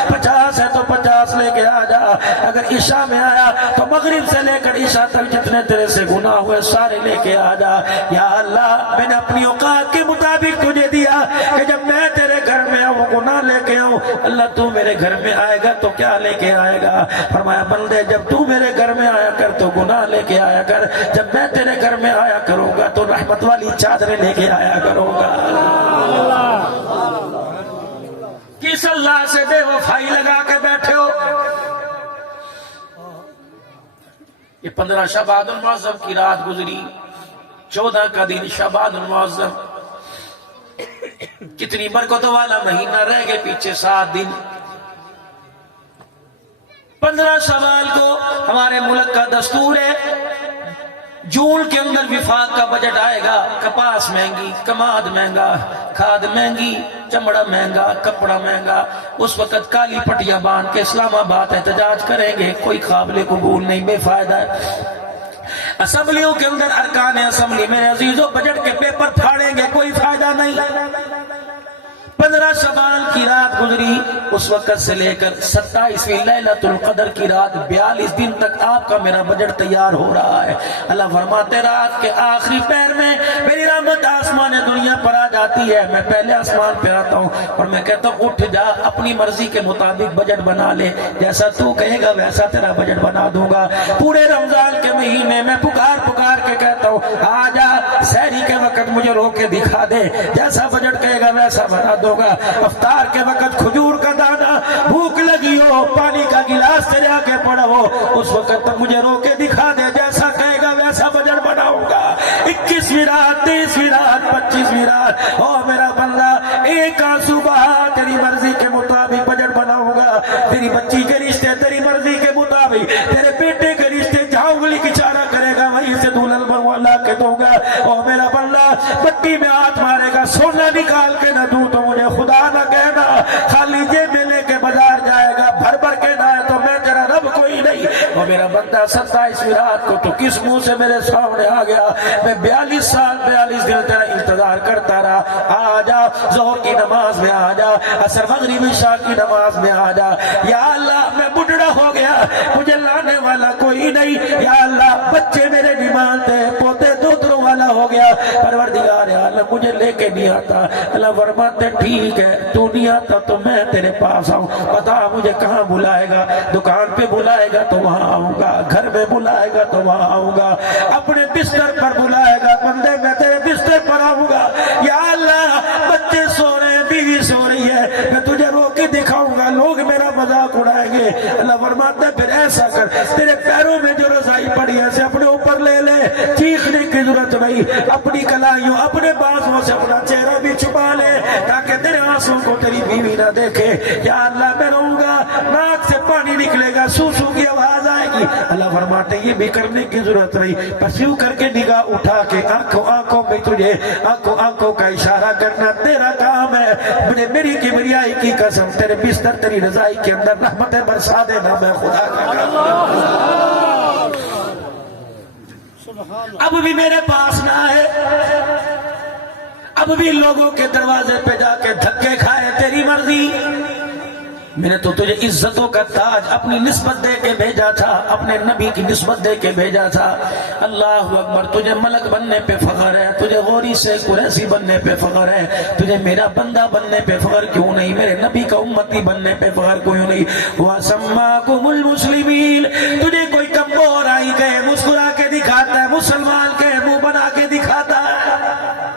50 ہے تو 50 لے کے آ جا. اگر عشاء میں آیا تو مغرب سے لے کر عشاء تک جتنے تیرے سے گناہ ہوئے سارے لے کے آ جا. یا اللہ میں نے اپنی اوقات کے مطابق تجھے دیا کہ جب میں تیرے گھر میں وہ گناہ لے کے آؤں. اللہ تو میرے گھر میں آئے گا تو کیا لے کے آئے گا؟ فرمایا بندے جب تو میرے گھر میں آیا کر تو گناہ لے کے آیا کر, جب میں تیرے گھر میں آیا کروں گا تو رحمت والی چادریں لے کے آیا کروں گا. کس اللہ سے بے وفائی لگا کے بیٹھے ہو؟ یہ 15 شعبان المعظم کی رات گزری, 14 کا دن شعبان المعظم. کتنی برکتوں والا مہینہ رہ گئے پیچھے, 7 دن. 15 شوال کو ہمارے ملک کا دستور ہے, جون کے اندر وفاق کا بجٹ آئے گا. کپاس مہنگی, کماد مہنگا, کھاد مہنگی, چمڑا مہنگا, کپڑا مہنگا. اس وقت کالی پٹیاں باندھ کے اسلام آباد احتجاج کریں گے, کوئی قابل قبول نہیں, بے فائدہ ہے. اسمبلیوں کے اندر ارکان اسمبلی میں عزیزوں بجٹ کے پیپر پھاڑیں گے, کوئی فائدہ نہیں. 15 شعبان کی رات گزری, اس وقت سے لے کر 27ویں لیلۃ القدر کی رات 42 دن تک آپ کا میرا بجٹ تیار ہو رہا ہے. اللہ فرماتے رات کے آخری پہر میں میری رحمت آسمان دنیا پر آ جاتی ہے. میں پہلے آسمان پہ آتا ہوں اور میں کہتا ہوں اٹھ جا, اپنی مرضی کے مطابق بجٹ بنا لے, جیسا تو کہے گا ویسا تیرا بجٹ بنا دوں گا. پورے رمضان کے مہینے میں پکار پکار کے کہتا ہوں آ جا, سحری کے وقت مجھے رو کے دکھا دے, جیسا بجٹ کہے گا ویسا بنا دوں گا. افطار کے وقت کھجور کا دانا, بھوک لگی ہو, پانی کا گلاس تیرے آگے پڑا ہو, اس وقت تک مجھے رو کے دکھا دے, جیسا کہے گا ویسا بجٹ بناؤں گا. 21ویں رات, 23ویں رات, 25ویں رات, او میرا بندہ ایک آنسو بہا, تیری مرضی کے مطابق بجٹ بناؤں گا. تیری بچی کے رشتے تیری مرضی کے مطابق, تیرے بیٹے کے رشتے جہاں انگلی کی چارہ کرے گا وہیں سے دولہن بنوا لا کے دوں گا. او میرا بندہ مٹی میں ہاتھ مارے گا, سونا نکال کے نہ دوں تو مجھے خدا نہ کہنا. خالی جیب میں لے کے بازار جائے گا, بھر بھر کے نہ ہے تو میں تیرا رب کوئی نہیں. اور میرا بندہ 27ویں رات کو تو کس منہ سے میرے سامنے آ گیا؟ میں 42 سال 42 دن تیرا انتظار کرتا رہا. آ جا, ظہر کی نماز میں آ جا, عصر مغرب عشاء کی نماز میں آ جا. یا اللہ میں بڈھڑا ہو گیا, مجھے لانے والا کوئی نہیں. یا اللہ بچے میرے نہیں مانتے, پوتے دوتروں والا ہو گیا. پروردگار عالم مجھے لے کے نہیں آتا. اللہ فرماتے ٹھیک ہے, تو نہیں آتا تو میں تیرے پاس آؤں. بتا مجھے کہاں بلائے گا؟ دکان پہ بلائے گا تو وہاں آؤں گا, گھر میں بلائے گا تو وہاں آؤں گا, اپنے بستر پر بلائے گا بندے میں تیرے بستر پر آؤں گا. یا اللہ بچے سو رہے ہیں, بیوی سو رہی ہے, میں تجھے رو کے دکھاؤں گا, لوگ میرا مذاق اڑائیں گے. اللہ فرماتا ہے پھر ایسا کر, تیرے پیروں میں جو رضائی پڑی ہے سے اپنے اوپر لے لے, چیخنے کی ضرورت نہیں, اپنی کلائیوں اپنے بازوں سے اپنا چہرہ بھی چھپا لے تاکہ تیرے آنسوں کو تیری بیوی نہ دیکھے. یا اللہ میں رہوں گا, ناک سے پانی نکلے گا, سو سو کی آواز آئے گی. اللہ فرماتے یہ بھی کرنے کی ضرورت نہیں, بس یوں کر کے نگاہ اٹھا کے آنکھوں آنکھوں میں تجھے آنکھوں آنکھوں کا اشارہ کرنا تیرا کام ہے. میری کبریائی کی قسم تیرے بستر تیری رضائی کے اندر رحمتیں برسا دینا میں خدا کا. اب بھی میرے پاس نہ ہے, اب بھی لوگوں کے دروازے پہ جا کے دھکے کھائے, تیری مرضی. میں نے تو تجھے عزتوں کا تاج اپنی نسبت دے کے بھیجا تھا, اپنے نبی کی نسبت دے کے بھیجا تھا. اللہ اکبر, تجھے ملک بننے پہ فخر ہے, تجھے غوری سے قریشی بننے پہ فخر ہے, تجھے میرا بندہ بننے پہ فخر کیوں نہیں, میرے نبی کا امتی بننے پہ فخر کیوں نہیں. وَسَمَّاكُمُ الْمُسْلِمِينَ, تجھے کوئی کمبور آئی گئے مسکرا کے دکھاتا ہے, مسلمان کے منہ بنا کے دکھاتا ہے.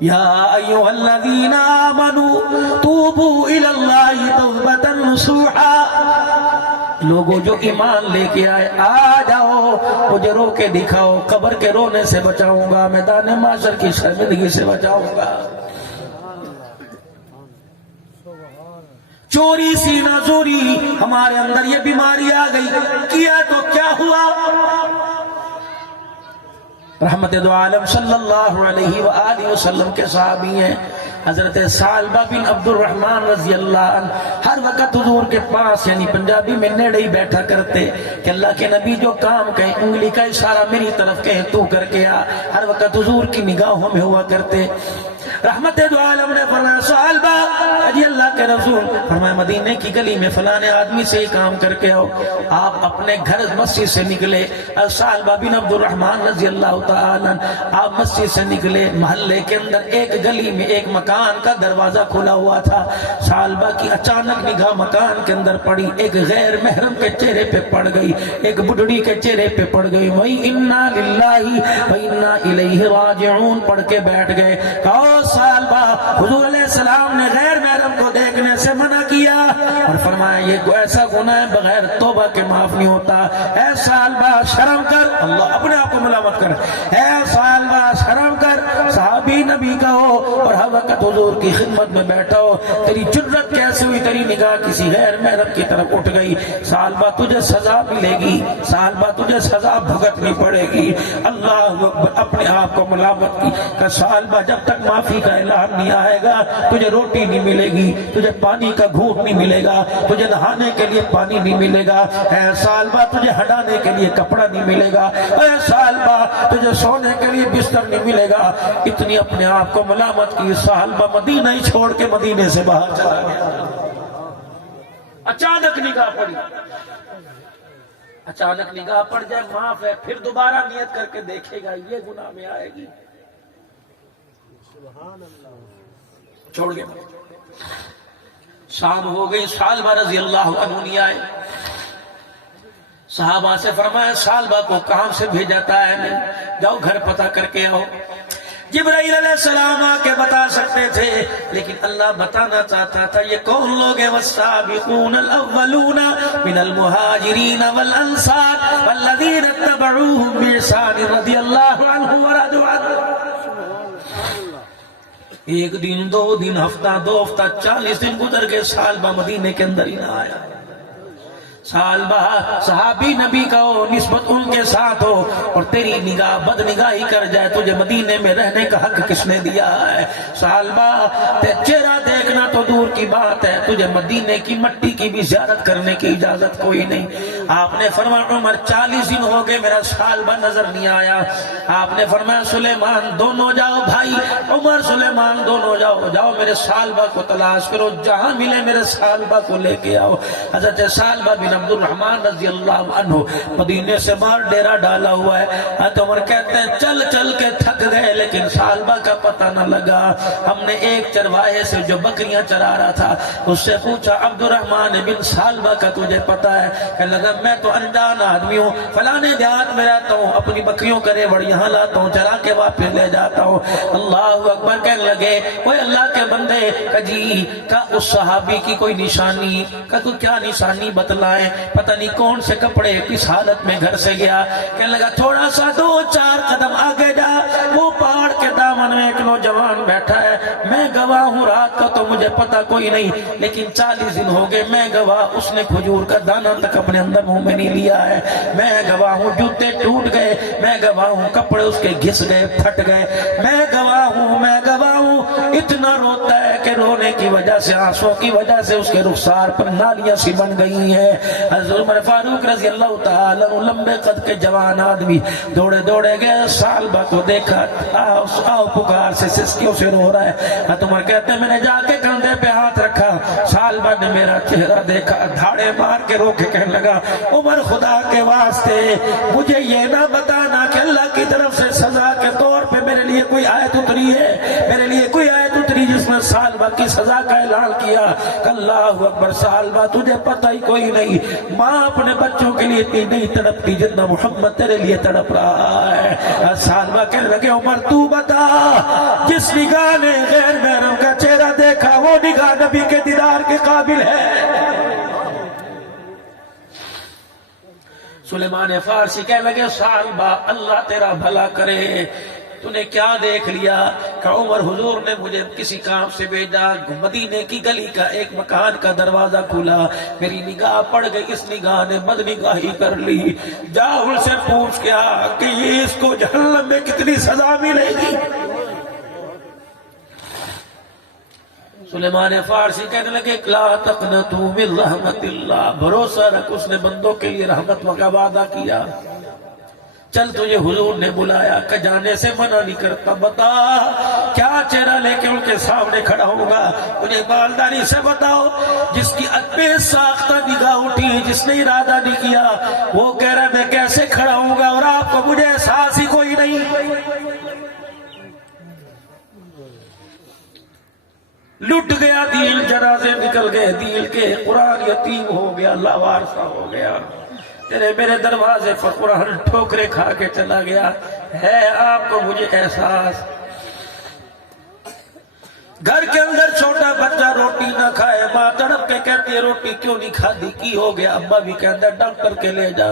یا ایھا الذین آمنوا توبوا الی اللہ توبۃ نصوحا, لوگوں جو ایمان لے کے آئے آ جاؤ, مجھے رو کے دکھاؤ, قبر کے رونے سے بچاؤں گا, میدان محشر کی شرمندگی سے بچاؤں گا. چوری سینہ زوری ہمارے اندر یہ بیماری آ گئی, کیا تو کیا ہوا؟ رحمت دو عالم صلی اللہ علیہ وآلہ وسلم کے صحابی ہیں حضرت ثعلبہ بن عبد الرحمن رضی اللہ عنہ. ہر وقت حضور کے پاس یعنی پنجابی میں نیڑے ہی بیٹھا کرتے کہ اللہ کے نبی جو کام کہیں انگلی کا اشارہ میری طرف کہیں تو کر کے آ. ہر وقت حضور کی نگاہوں میں ہوا کرتے. رحمت دو عالم نے فرمایا صحابہ اجی اللہ کے رسول فرمایا مدینے کی گلی میں فلانے آدمی سے کام کر کے آؤ. آپ اپنے گھر مسجد سے نکلے. صحابہ بن عبد الرحمن رضی اللہ تعالیٰ آپ مسجد سے نکلے. محلے کے اندر ایک گلی میں ایک مکان کا دروازہ کھلا ہوا تھا. صحابہ کی اچانک نگاہ مکان کے اندر پڑی. ایک غیر محرم کے چہرے پہ پڑ گئی, ایک بڈڑی کے چہرے پہ پڑ گئی. وہی انا للہ و انا الیہ راجعون پڑھ کے بیٹھ گئے. کہو صحابہ حضور علیہ السلام نے غیر محرم کو دیکھنے سے منع کیا اور فرمایا یہ ایسا گناہ بغیر توبہ کے معاف نہیں ہوتا. اے صحابہ شرم کر, اللہ اپنے آپ کو ملامت کر, اے صحابہ شرم کر, صحابی نبی کا ہو اور ہر وقت حضور کی خدمت میں بیٹھا ہو, تیری جرت کیسے ہوئی تیری نگاہ کسی غیر محرم کی طرف اٹھ گئی. صحابہ تجھے سزا ملے گی, صحابہ تجھے سزا بھگتنی پڑے گی. اللہ اپنے آپ کو ملامت کی کہ صحابہ جب تک معافی کا اعلان نہیں آئے گا تجھے روٹی نہیں ملے گی, تجھے پانی کا گھونٹ نہیں ملے گا, تجھے نہانے کے لیے پانی نہیں ملے گا. اے صحابہ تجھے ہٹانے کے لیے کپڑا نہیں ملے گا. اے صحابہ تجھے سونے کے لیے بستر نہیں ملے گا. اتنی اپنے آپ کو ملامت کی. صحابہ مدینہ ہی چھوڑ کے مدینے سے باہر چلا گیا. اچانک نگاہ پڑی, اچانک نگاہ پڑ جائے معاف ہے, پھر دوبارہ نیت کر کے دیکھے گا یہ گناہ میں آئے گی, چھوڑ گیا. شام ہو گئی, صحابہ رضی اللہ عنہ نہیں آئے. صحابہ سے فرمایا صحابہ کو کام سے بھیجاتا ہے, میں جاؤ گھر پتہ کر کے آؤ. جبرائیل علیہ السلام آ کے بتا سکتے تھے لیکن اللہ بتانا چاہتا تھا یہ کون لوگ ہیں. والسابقون الاولون من المہاجرین والانصار والذین اتبعوهم بإحسان رضی اللہ عنہ ورضوا عنہ. ایک دن, دو دن, ہفتہ, دو ہفتہ, 40 دن گزر گئے. صحابہ مدینے کے اندر ہی نہ آیا. صحابہ صحابی نبی کا ہو, نسبت ان کے ساتھ ہو اور تیری نگاہ بد نگاہی کر جائے, تجھے مدینے میں رہنے کا حق کس نے دیا ہے؟ صحابہ چہرہ دیکھنا تو دور کی بات ہے, تجھے مدینے کی مٹی کی بھی زیارت کرنے کی اجازت کوئی نہیں. آپ نے فرمایا عمر 40 دن ہو گئے میرا صحابہ نظر نہیں آیا. آپ نے فرمایا سلیمان دونوں جاؤ بھائی, عمر سلیمان دونوں جاؤ, جاؤ میرے صحابہ کو تلاش کرو, جہاں ملے میرے صحابہ کو لے کے آؤ. حضرت صحابہ بن عبد الرحمن رضی اللہ عنہ مدینے سے باہر ڈیرا ڈالا ہوا ہے. حضرت عمر کہتے ہیں چل چل کے تھک گئے لیکن صحابہ کا پتہ نہ لگا. ہم نے ایک چرواہے سے جو بکریاں چرا رہا تھا اس سے پوچھا عبد الرحمن بن صحابہ کا تجھے پتہ ہے؟ کہنے لگا میں تو انجان آدمی ہوں, فلانے دیہات میں رہتا ہوں, اپنی بکریوں کا ریوڑ یہاں لاتا ہوں, چرا کے واپس لے جاتا ہوں. اللہ اکبر کہنے لگے وہ اللہ کے بندے کہ جی کا اس صحابی کی کوئی نشانی, کہ تو کیا نشانی بتلائیں, پتہ نہیں کون سے کپڑے کس حالت میں گھر سے گیا. کہنے لگا تھوڑا سا 2-4 قدم آگے جا, وہ پہاڑ کے دامن میں ایک نوجوان بیٹھا ہے, میں گواہ ہوں, رات کا تو مجھے پتہ کوئی نہیں لیکن 40 دن ہو گئے, میں گواہ اس نے کھجور کا دانہ تک اپنے اندر منہ میں نہیں لیا ہے, میں گواہ ہوں جوتے ٹوٹ گئے, میں گواہ ہوں کپڑے اس کے گھس گئے پھٹ گئے, میں گواہ ہوں, میں گواہ ہوں. اتنا روتا ہے کہ رونے کی وجہ سے, آنسوں کی وجہ سے اس کے رخسار پر نالیاں سی بن گئی ہیں. حضرت عمر فاروق رضی اللہ تعالیٰ لمبے قد کے جوان آدمی دوڑے دوڑے گئے, صحابہ کو دیکھا, آؤ پکار سے سسکیوں سے رو رہا ہے. حضرت عمر کہتے ہیں میں نے جا کے کندھے پہ ہاتھ رکھا, صحابہ نے میرا چہرہ دیکھا, دھاڑے مار کے رو کے کہنے لگا عمر خدا کے واسطے مجھے یہ نہ بتانا کہ اللہ کی طرف سے سزا کے طور پہ میرے لیے کوئی آیت اتری ہے, میرے لیے کوئی آیت اتری جس میں صحابہ کی سزا کا اعلان کیا. اللہ اکبر, صحابہ تجھے پتہ ہی کوئی نہیں, ماں اپنے بچوں کے لیے اتنی نہیں تڑپتی جتنا محمد تیرے لیے تڑپ رہا ہے. صحابہ کہنے لگے عمر تو بتا, جس نگاہ نے غیر محرم کا چہرہ دیکھا وہ نگاہ نبی کے دیدار کے قابل ہے. سلیمان فارسی کہنے لگے صحابہ اللہ تیرا بھلا کرے, تو نے کیا دیکھ لیا؟ کہ عمر حضور نے مجھے کسی کام سے بھیجا, مدینے کی گلی کا ایک مکان کا دروازہ کھلا, میری نگاہ پڑ گئی, اس نگاہ نے بد نگاہی کر لی, جا ان سے پوچھ کیا کہ اس کو جہنم میں کتنی سزا ملے گی. سلیمان فارسی کہنے لگے لا تقنطوا من رحمت اللہ, بھروسہ رکھ اس نے بندوں کے لیے رحمت کا وعدہ کیا. چل تجھے حضور نے بلایا کہ جانے سے منع نہیں کرتا، بتا کیا چہرہ لے کے ان کے سامنے کھڑا ہوگا؟ مجھے مالداری سے بتاؤ، جس کی بے ساختہ نگاہ اٹھی، جس نے ارادہ نہیں کیا، وہ کہہ رہا میں کیسے کھڑا ہوں گا اور آپ کو مجھے احساس ہی کوئی نہیں۔ لٹ گیا دل، جنازے نکل گئے دل کے، قرآن یتیم ہو گیا، لاوارثہ ہو گیا، تیرے میرے دروازے پر قرآن ٹھوکرے کھا کے چلا گیا۔ ہے آپ کو مجھے احساس؟ گھر کے اندر چھوٹا بچہ روٹی نہ کھائے، ماں تڑپ کے کہتی ہے روٹی کیوں نہیں کھاتی، کی ہو گیا؟ ابا بھی کہتا ہے ڈاکٹر کے لے جا،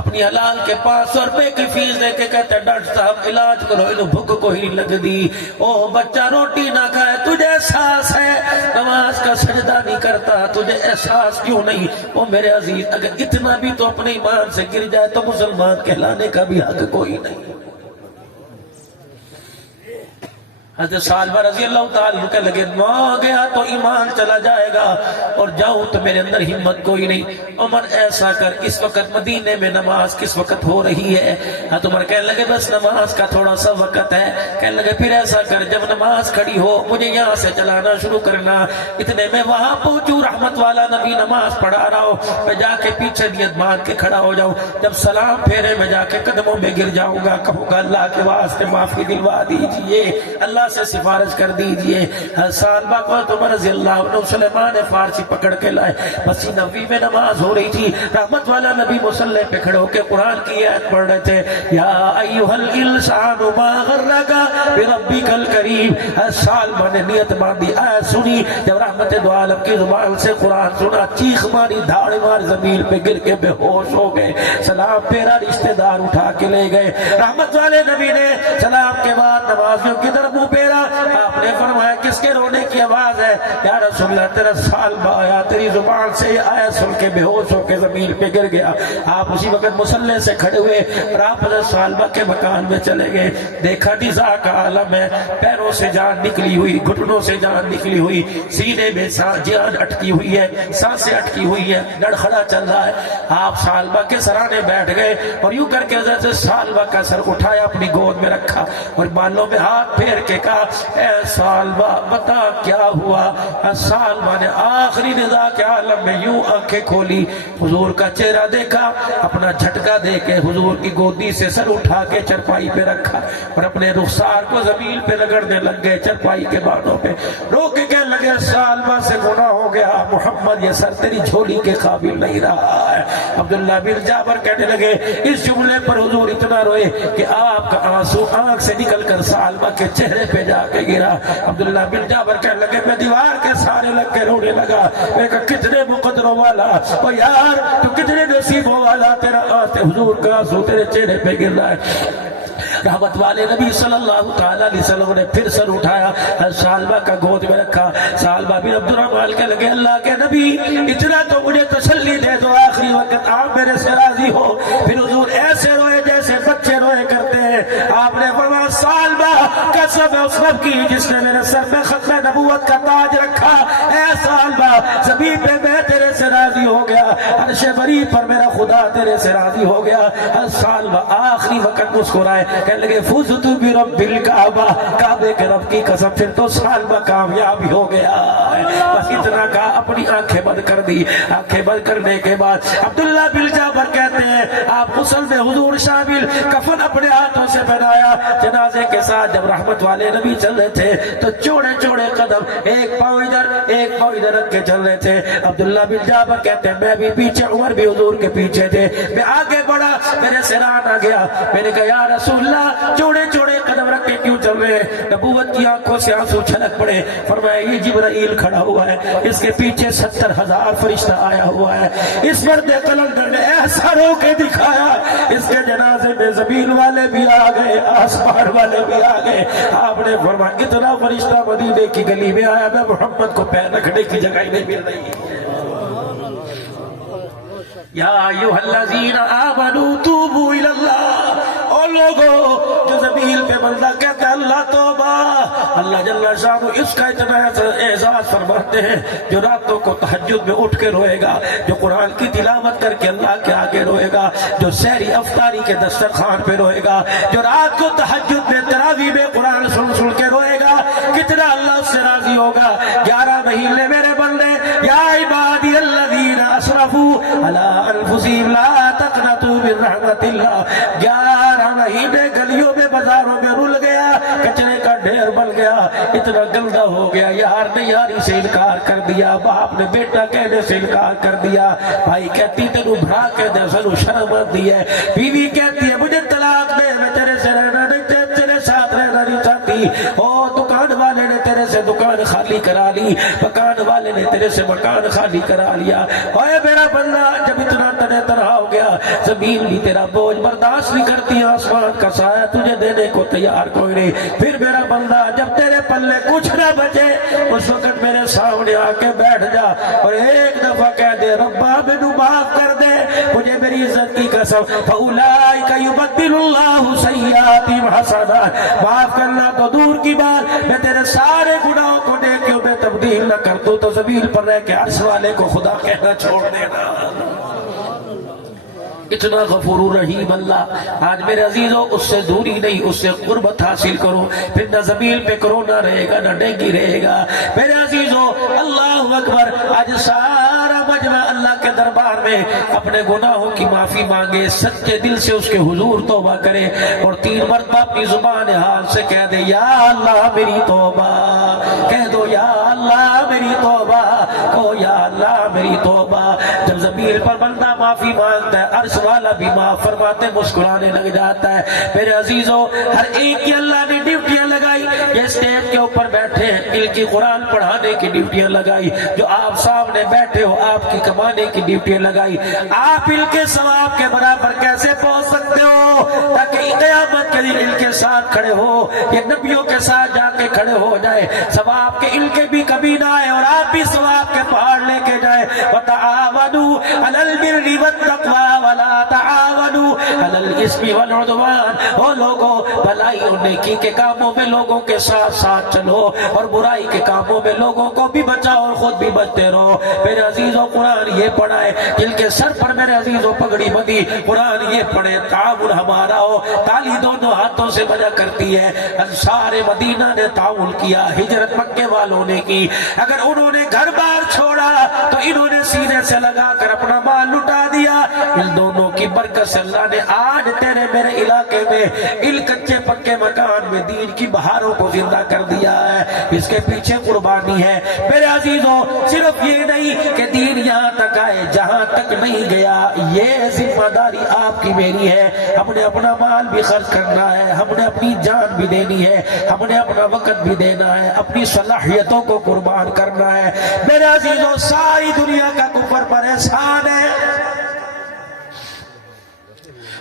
اپنی حلال کے 500 روپے کی فیس دے کے کہتا ہے ڈاکٹر صاحب علاج کرو، انہوں بھوک کو ہی لگ دی۔ او بچہ روٹی نہ کھائے، تجھے احساس ہے نماز کا سجدہ نہیں کرتا، تجھے احساس کیوں نہیں؟ او میرے عزیز، اگر اتنا بھی تو اپنے ایمان سے گر جائے تو مسلمان کہلانے کا بھی حق کوئی نہیں۔ حضرت سالبہ رضی اللہ تعالیٰ کہ لگے نہ گیا تو ایمان چلا جائے گا اور جاؤں تو میرے اندر ہمت کوئی نہیں۔ عمر ایسا کر، اس وقت مدینے میں نماز کس وقت ہو رہی ہے؟ حضرت عمر کہنے لگے بس نماز کا تھوڑا سا وقت ہے۔ کہنے لگے پھر ایسا کر، جب نماز کھڑی ہو مجھے یہاں سے چلانا شروع کرنا۔ اتنے میں وہاں پہنچوں، رحمت والا نبی نماز پڑھا رہا ہو، میں جا کے پیچھے نیت باندھ کے کھڑا ہو جاؤں، جب سلام پھیرے میں جا کے قدموں میں گر جاؤں گا، کہوں گا اللہ کے واسطے معافی دلوا دیجئے، اللہ سے سفارش کر دیجئے۔ سالبہ کو عمر رضی اللہ عنہ سلیمان فارسی پکڑ کے لائے، مسجد نبوی میں نماز ہو رہی تھی، رحمت والا نبی مصلی پہ کھڑے ہو کے قرآن کی آیت پڑھ رہے تھے، یا ایھا الانسان ما غرک بربک الکریم۔ سالبہ نے نیت باندھی، آیت سنی، جب رحمت دو عالم کی زبان سے قرآن سنا، چیخ ماری، دھاڑے مار، زمین پہ گر کے بے ہوش ہو گئے۔ سلام پھیرا، رشتہ دار اٹھا کے لے گئے۔ رحمت والے نبی نے سلام کے بعد نمازیوں کی طرف منہ پھیرا، آپ نے فرمایا کس کے رونے کی آواز ہے؟ یا رسول اللہ تیرا سالبہ آیا، تیری زبان سے یہ آیت سن کے بے ہوش ہو کے زمین پہ گر گیا۔ آپ اسی وقت مصلی سے کھڑے ہوئے اور آپ حضرت سالبہ کے مکان میں چلے گئے، دیکھا نزاع کا عالم ہے، پیروں سے جان نکلی ہوئی، گھٹنوں سے جان نکلی ہوئی، سینے میں جان اٹکی ہوئی ہے، سانسیں اٹکی ہوئی ہے، لڑکھڑا چل رہا ہے۔ آپ سالبہ کے سرانے بیٹھ گئے اور یوں کر کے حضرت سالبہ کا سر اٹھایا، اپنی گود میں رکھا اور بالوں میں ہاتھ پھیر کے کہا اے سالبہ بتا کیا ہوا؟ سالبہ نے آخری نزاع کے عالم میں یوں آنکھیں کھولی، حضور کا چہرہ دیکھا، اپنا جھٹکا دے کے حضور کی گودی سے سر اٹھا کے چرپائی پہ رکھا اور اپنے رخسار کو زمین پہ رگڑنے لگ گئے، چرپائی کے بانوں پہ رو کے کہنے لگے سالبہ سے گناہ ہو گیا، محمد یہ سر تیری جھولی کے قابل نہیں رہا ہے۔ عبداللہ بن جابر کہنے لگے اس جملے پر حضور اتنا روئے کہ آپ کا آنسو آنکھ سے نکل کر سالبہ کے چہرے پہ جا کے گرا۔ عبداللہ بن جابر کہنے لگے میں دیوار کے سارے لگ کے رونے لگا، میں کہا کتنے مقدروں والا، او یار تو کتنے نصیبوں والا، تیرا آتے حضور کا آنسو تیرے چہرے پہ گر رہا ہے۔ رحمت والے نبی صلی اللہ تعالیٰ علیہ وسلم نے پھر سر اٹھایا، سالبہ کا گود میں رکھا۔ سالبہ بن عبدالرحمن کے لگے اللہ کے نبی اتنا تو مجھے تسلی دے دو، آخری وقت آپ میرے سے راضی ہو۔ پھر حضور ایسے روئے جیسے بچے روئے کرتے ہیں۔ آپ نے فرمایا سالبہ قسم ہے اس رب کی جس نے میرے سر پہ ختم نبوت کا تاج رکھا، اے سالبہ زمین پہ میں تیرے سے راضی ہو گیا، عرش بری پر میرا خدا تیرے سے راضی ہو گیا۔ سالبہ آخری وقت مسکرائے، کہنے لگے فزت برب الکعبہ، کعبے کے رب کی قسم پھر تو سالبہ کامیاب ہو گیا۔ بس اتنا کہا، اپنی آنکھیں بند کر دی۔ آنکھیں بند کرنے کے بعد عبداللہ بن جابر کہتے ہیں آپ غسل میں حضور شامل، کفن اپنے ہاتھوں سے پہنایا۔ جنازے کے ساتھ جب رحمت والے نبی چل رہے تھے تو چوڑے چوڑے قدم، ایک پاؤں ادھر ایک پاؤں ادھر رکھ کے چل رہے تھے۔ عبداللہ بن جابر کہتے ہیں میں بھی پیچھے، عمر بھی حضور کے پیچھے تھے، میں آگے بڑھا، میرے سران آ گیا، میں نے کہا یا رسول اللہ چوڑے چوڑے قدم رکھ کے کیوں چل رہے ہیں؟ نبوت کی آنکھوں سے آنسو چھلک پڑے۔ فرمایا یہ جبرائیل کھڑا ہوا ہے، اس کے پیچھے 70,000 فرشتہ آیا ہوا ہے۔ اس مرد قلندر نے ایسا رو کے دکھایا، اس کے جنازے میں زمین والے بھی آ گئے، آسمان والے بھی آ گئے۔ آپ نے فرمایا اتنا فرشتہ مدینے کی گلی میں آیا، میں محمد کو پیر رکھنے کی جگہ ہی نہیں مل رہی۔ یا ایھا الذین آمنوا توبوا الی اللہ، او اور لوگوں جو زمین پہ بندہ کہتا ہے اللہ توبہ، اللہ جل شانہ اس کا اتنا اعزاز فرماتے ہیں جو راتوں کو تہجد میں اٹھ کے روئے گا، جو قرآن کی تلاوت کر کے اللہ کے آگے روئے گا، جو سحری افطاری کے دسترخوان پہ روئے گا، جو رات کو تہجد میں تراویح میں قرآن سن کے روئے گا، کتنا اللہ اس سے راضی ہوگا۔ 11 مہینے میرے بندے، یا عبادی الذین اسرفوا علی انفسہم لا تقنطوا من رحمت اللہ، 11 مہینے گلیوں میں بازاروں میں رل گیا، کچرے کا ڈھیر بن گیا، اتنا گندا ہو گیا، یار نے یاری سے انکار کر دیا، باپ نے بیٹا کہنے سے انکار کر دیا، بھائی کہتی تینو بھرا کہ دے سنو شرم آتی ہے، بیوی کہتی ہے مجھے طلاق دے، میں تیرے سے رہنا نہیں، تیرے ساتھ رہنا نہیں چاہتی، او دکان والے نے تیرے سے دکان خالی کرا لی، مکان والے نے تیرے سے مکان خالی کرا لیا، اوے میرا بندہ جب اتنا تنہ تنہا ہو گیا، زمین بھی تیرا بوجھ برداشت نہیں کرتی، آسمان کا سایہ تجھے دینے کو تیار کوئی نہیں، پھر میرا بندہ جب تیرے پلے کچھ نہ بچے اس وقت میرے سامنے آ کے بیٹھ جا اور ایک دفعہ کہہ دے ربا مینوں معاف کر دے، مجھے میری عزت کی قسم، فاولئک یبدل اللہ سیئاتہم حسنات، معاف کرنا تو دور کی بات، میں تیرے سارے گناہوں کو نیکیوں میں تبدیل نہ کر دوں تو زمین پر رہ کے عرش والے کو خدا کہنا چھوڑ دینا۔ اتنا غفور رحیم اللہ، آج میرے عزیزوں اس سے دوری نہیں، اس سے قربت حاصل کرو، پھر نہ زمین پہ کرونا رہے گا نہ ڈینگی رہے گا۔ میرے عزیزوں اللہ اکبر، آج سارا مجمع اللہ کے دربار میں اپنے گناہوں کی معافی مانگے، سچے دل سے اس کے حضور توبہ کرے اور 3 مرتبہ اپنی زبان حال سے کہہ دے یا اللہ میری توبہ، کہہ دو یا اللہ میری توبہ، کہو یا اللہ میری توبہ۔ جب زمین پر بندہ معافی مانگتا ہے عرش والا بھی معاف فرماتے مسکرانے لگ جاتا ہے۔ میرے عزیزوں ہر ایک کی اللہ نے ڈیوٹیاں لگائی، یہ اسٹیج کے اوپر بیٹھے ہیں ان کی قرآن پڑھانے کی ڈیوٹیاں لگائی، جو آپ سامنے بیٹھے ہو آپ کی کمانے کی ڈیوٹیاں لگائی، آپ ان کے ثواب کے برابر کیسے پہنچ سکتے ہو تاکہ قیامت کے دن ان کے ساتھ کھڑے ہو، یہ نبیوں کے ساتھ جا کے کھڑے ہو جائے، ثواب کے ان کے بھی کبھی نہ آئے اور آپ بھی ثواب کے پہاڑ لے کے جائے۔ وَتَعَاوَنُوا عَلَى الْبِرِّ وَالتَّقْوَىٰ وَلَا تَعَاوَنُوا عَلَى الْإِثْمِ وَالْعُدْوَانِ، او لوگوں بھلائی اور نیکی کے کاموں میں لوگوں کے ساتھ ساتھ چلو اور برائی کے کاموں میں لوگوں کو بھی بچاؤ اور خود بھی بچتے رہو۔ میرے عزیزوں قرآن یہ پڑھائے جن کے سر پر میرے عزیزوں پگڑی بندی، قرآن یہ پڑھے تعاون ہمارا ہو، تالی دونوں ہاتھوں سے بجا کرتی ہے۔ انصار مدینہ نے تعاون کیا، ہجرت مکے والوں نے کی، اگر انہوں نے گھر بار چھوڑا تو انہوں نے سینے سے لگا کر اپنا مال لٹا دیا۔ ان دونوں کی برکت سے اللہ نے آج تیرے میرے علاقے میں ان کچے پکے مکان میں دین کی بہاروں کو زندہ کر دیا ہے، اس کے پیچھے قربانی ہے۔ میرے عزیزوں صرف یہ نہیں کہ دین یہاں تک آئے، جہاں تک نہیں گیا یہ ذمہ داری آپ کی میری ہے، ہم نے اپنا مال بھی خرچ کرنا ہے، ہم نے اپنی جان بھی دینی ہے، ہم نے اپنا وقت بھی دینا ہے، اپنی صلاحیتوں کو قربان کرنا ہے۔ میرے عزیزوں ساری دنیا کا کفر پر احسان ہے،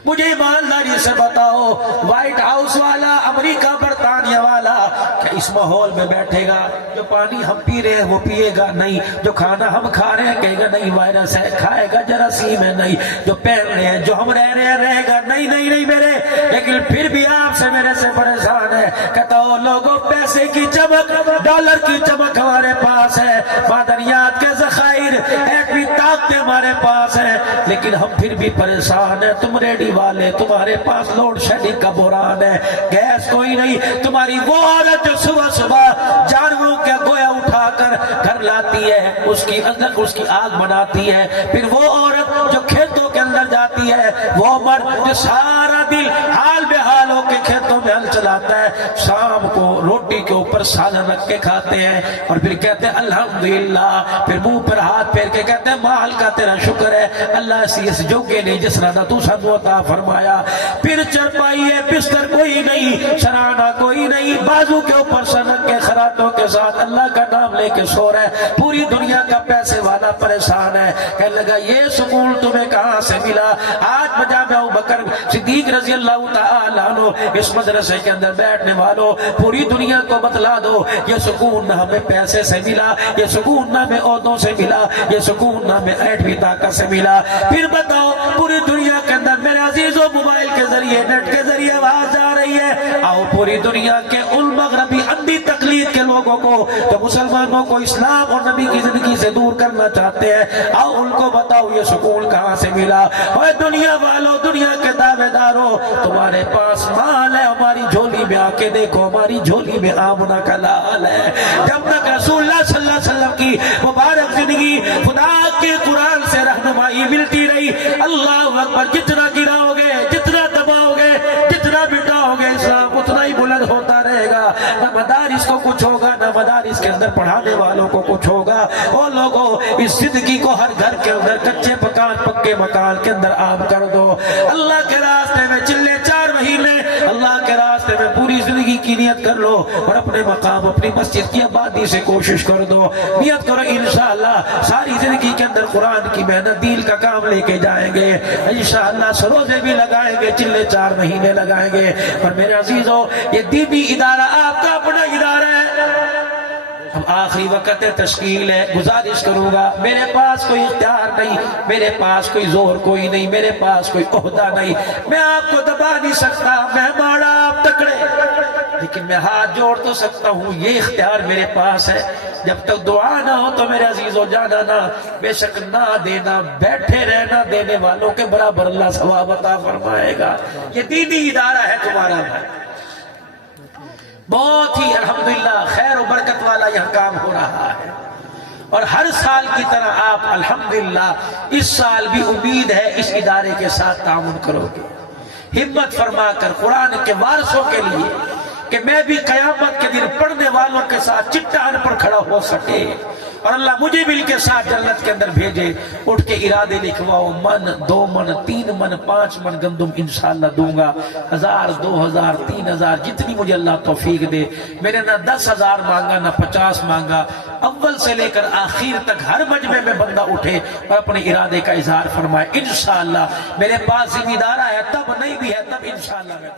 مجھے ایمانداری سے بتاؤ وائٹ ہاؤس والا، امریکہ برطانیہ والا کیا اس ماحول میں بیٹھے گا؟ جو پانی ہم پی رہے ہیں وہ پیے گا نہیں، جو کھانا ہم کھا رہے ہیں کہے گا نہیں وائرس ہے، کھائے گا جراثیم ہے نہیں، جو پہن رہے ہیں جو ہم رہ رہے ہیں رہے گا نہیں نہیں نہیں میرے، لیکن پھر بھی آپ سے میرے سے پریشان ہے۔ کہتا ہو لوگوں پیسے کی چمک، ڈالر کی چمک ہمارے پاس ہے، معدنیات کے ذخائر، ایٹمی طاقتیں ہمارے پاس ہیں، لیکن ہم پھر بھی پریشان ہیں۔ تم ریڈی والے، تمہارے پاس لوڈ شیڈنگ کا بحران ہے، گیس کوئی نہیں، تمہاری وہ عورت جو صبح صبح جانوروں کے گویا اٹھا کر گھر لاتی ہے، اس کی اندر اس کی آگ بناتی ہے، پھر وہ عورت جو کھیتوں کے اندر جاتی ہے، وہ مرد جو سارا دن حال بحال ہو کے کھیتوں میں ہل چلاتا ہے، شام کو روٹی کے اوپر سالن رکھ کے کھاتے ہیں اور پھر کہتے ہیں الحمدللہ، پھر منہ پر ہاتھ پھیر کے کہتے ہیں مال کا تیرا شکر ہے اللہ اس جوگے نے جس طرح تو سب عطا فرمایا۔ پھر چرپائی ہے، بستر کوئی نہیں، سرانا کوئی نہیں، بازو کے اوپر سنک کے خراتوں کے ساتھ اللہ کا نام لے کے سو رہا ہے، پوری دنیا کا پیسے والا پریشان ہے، کہنے لگا یہ سکون تمہیں کہاں سے ملا؟ آج مجامع ابوبکر صدیق رضی اللہ تعالیٰ عنہ اس مدرسے کے اندر بیٹھنے والوں پوری دنیا کو بتلا دو یہ سکون نہ ہمیں پیسے سے ملا، یہ سکون نہ ہمیں عہدوں سے ملا، یہ سکون نہ ہمیں ایٹمی طاقت سے ملا۔ پھر بتاؤ پوری دنیا کے اندر میرے عزیزوں موبائل کے ذریعے نیٹ کے ذریعے آواز جا رہی ہے، آؤ پوری دنیا کے ان مغربی اندھی تقلید کے لوگوں کو جو مسلمانوں کو اسلام اور نبی کی زندگی سے دور کرنا چاہتے ہیں، آؤ ان کو بتاؤ یہ سکون کہاں سے ملا۔ اوے دنیا والوں، دنیا کے دعوے داروں، تمہارے پاس مال ہے، ہماری جھولی میں آ کے دیکھو، ہماری جھولی میں آمنہ کا لال ہے۔ جب تک رسول اللہ صلی اللہ علیہ وسلم کی مبارک زندگی خدا کے قرآن سے رہنمائی ملتی رہی، اللہ اکبر، جتنا گراؤ گے، جتنا دباؤ گے، جتنا مٹاؤ گے، اسلام اتنا ہی بلند ہوتا رہے گا۔ نہ مدارس کو کچھ ہوگا، نہ مدارس کے اندر پڑھانے والوں کو کچھ ہوگا۔ وہ لوگوں اس زندگی کو ہر گھر کے اندر کچے مکان پکے مکان کے اندر عام کر دو۔ اللہ کے راستے میں چلے 4 مہینے، اللہ کے راستے میں پوری زندگی کی نیت کر لو، اور اپنے مقام اپنی مسجد کی آبادی سے کوشش کر دو۔ نیت کرو انشاءاللہ ساری زندگی کے اندر قرآن کی محنت دین کا کام لے کے جائیں گے انشاءاللہ، سروزے بھی لگائیں گے، چلے 4 مہینے لگائیں گے۔ اور میرے عزیزوں، یہ دینی ادارہ آپ کا اپنا ادارہ ہے۔ اب آخری وقت تشکیل ہے، گزارش کروں گا، میرے پاس کوئی اختیار نہیں، میرے پاس کوئی زور کوئی نہیں، میرے پاس کوئی عہدہ نہیں، میں آپ کو دبا نہیں سکتا، میں ماڑا آپ تکڑے، لیکن میں ہاتھ جوڑ تو سکتا ہوں، یہ اختیار میرے پاس ہے۔ جب تک دعا نہ ہو تو میرے عزیزو جانا نہ، بے شک نہ دینا، بیٹھے رہنا دینے والوں کے برابر اللہ ثواب عطا فرمائے گا۔ یہ دینی ادارہ ہے تمہارا، بہت ہی الحمدللہ خیر و برکت والا یہاں کام ہو رہا ہے، اور ہر سال کی طرح آپ الحمدللہ اس سال بھی امید ہے اس ادارے کے ساتھ تعاون کرو گے، ہمت فرما کر قرآن کے وارثوں کے لیے، کہ میں بھی قیامت کے دن پڑھنے والوں کے ساتھ چٹان پر کھڑا ہو سکے، اور اللہ مجھے بھی ان کے ساتھ جنت کے اندر بھیجے۔ اٹھ کے ارادے لکھواؤ، 1 2 من 3 من 5 من گندم انشاءاللہ دوں گا، 1000 2000 3000 جتنی مجھے اللہ توفیق دے۔ میں نے نہ 10,000 مانگا نہ 50 مانگا، اول سے لے کر آخر تک ہر مجمع میں بندہ اٹھے اور اپنے ارادے کا اظہار فرمائے، انشاءاللہ میرے پاس ذمہ دارہ ہے، تب نہیں بھی ہے تب انشاءاللہ میں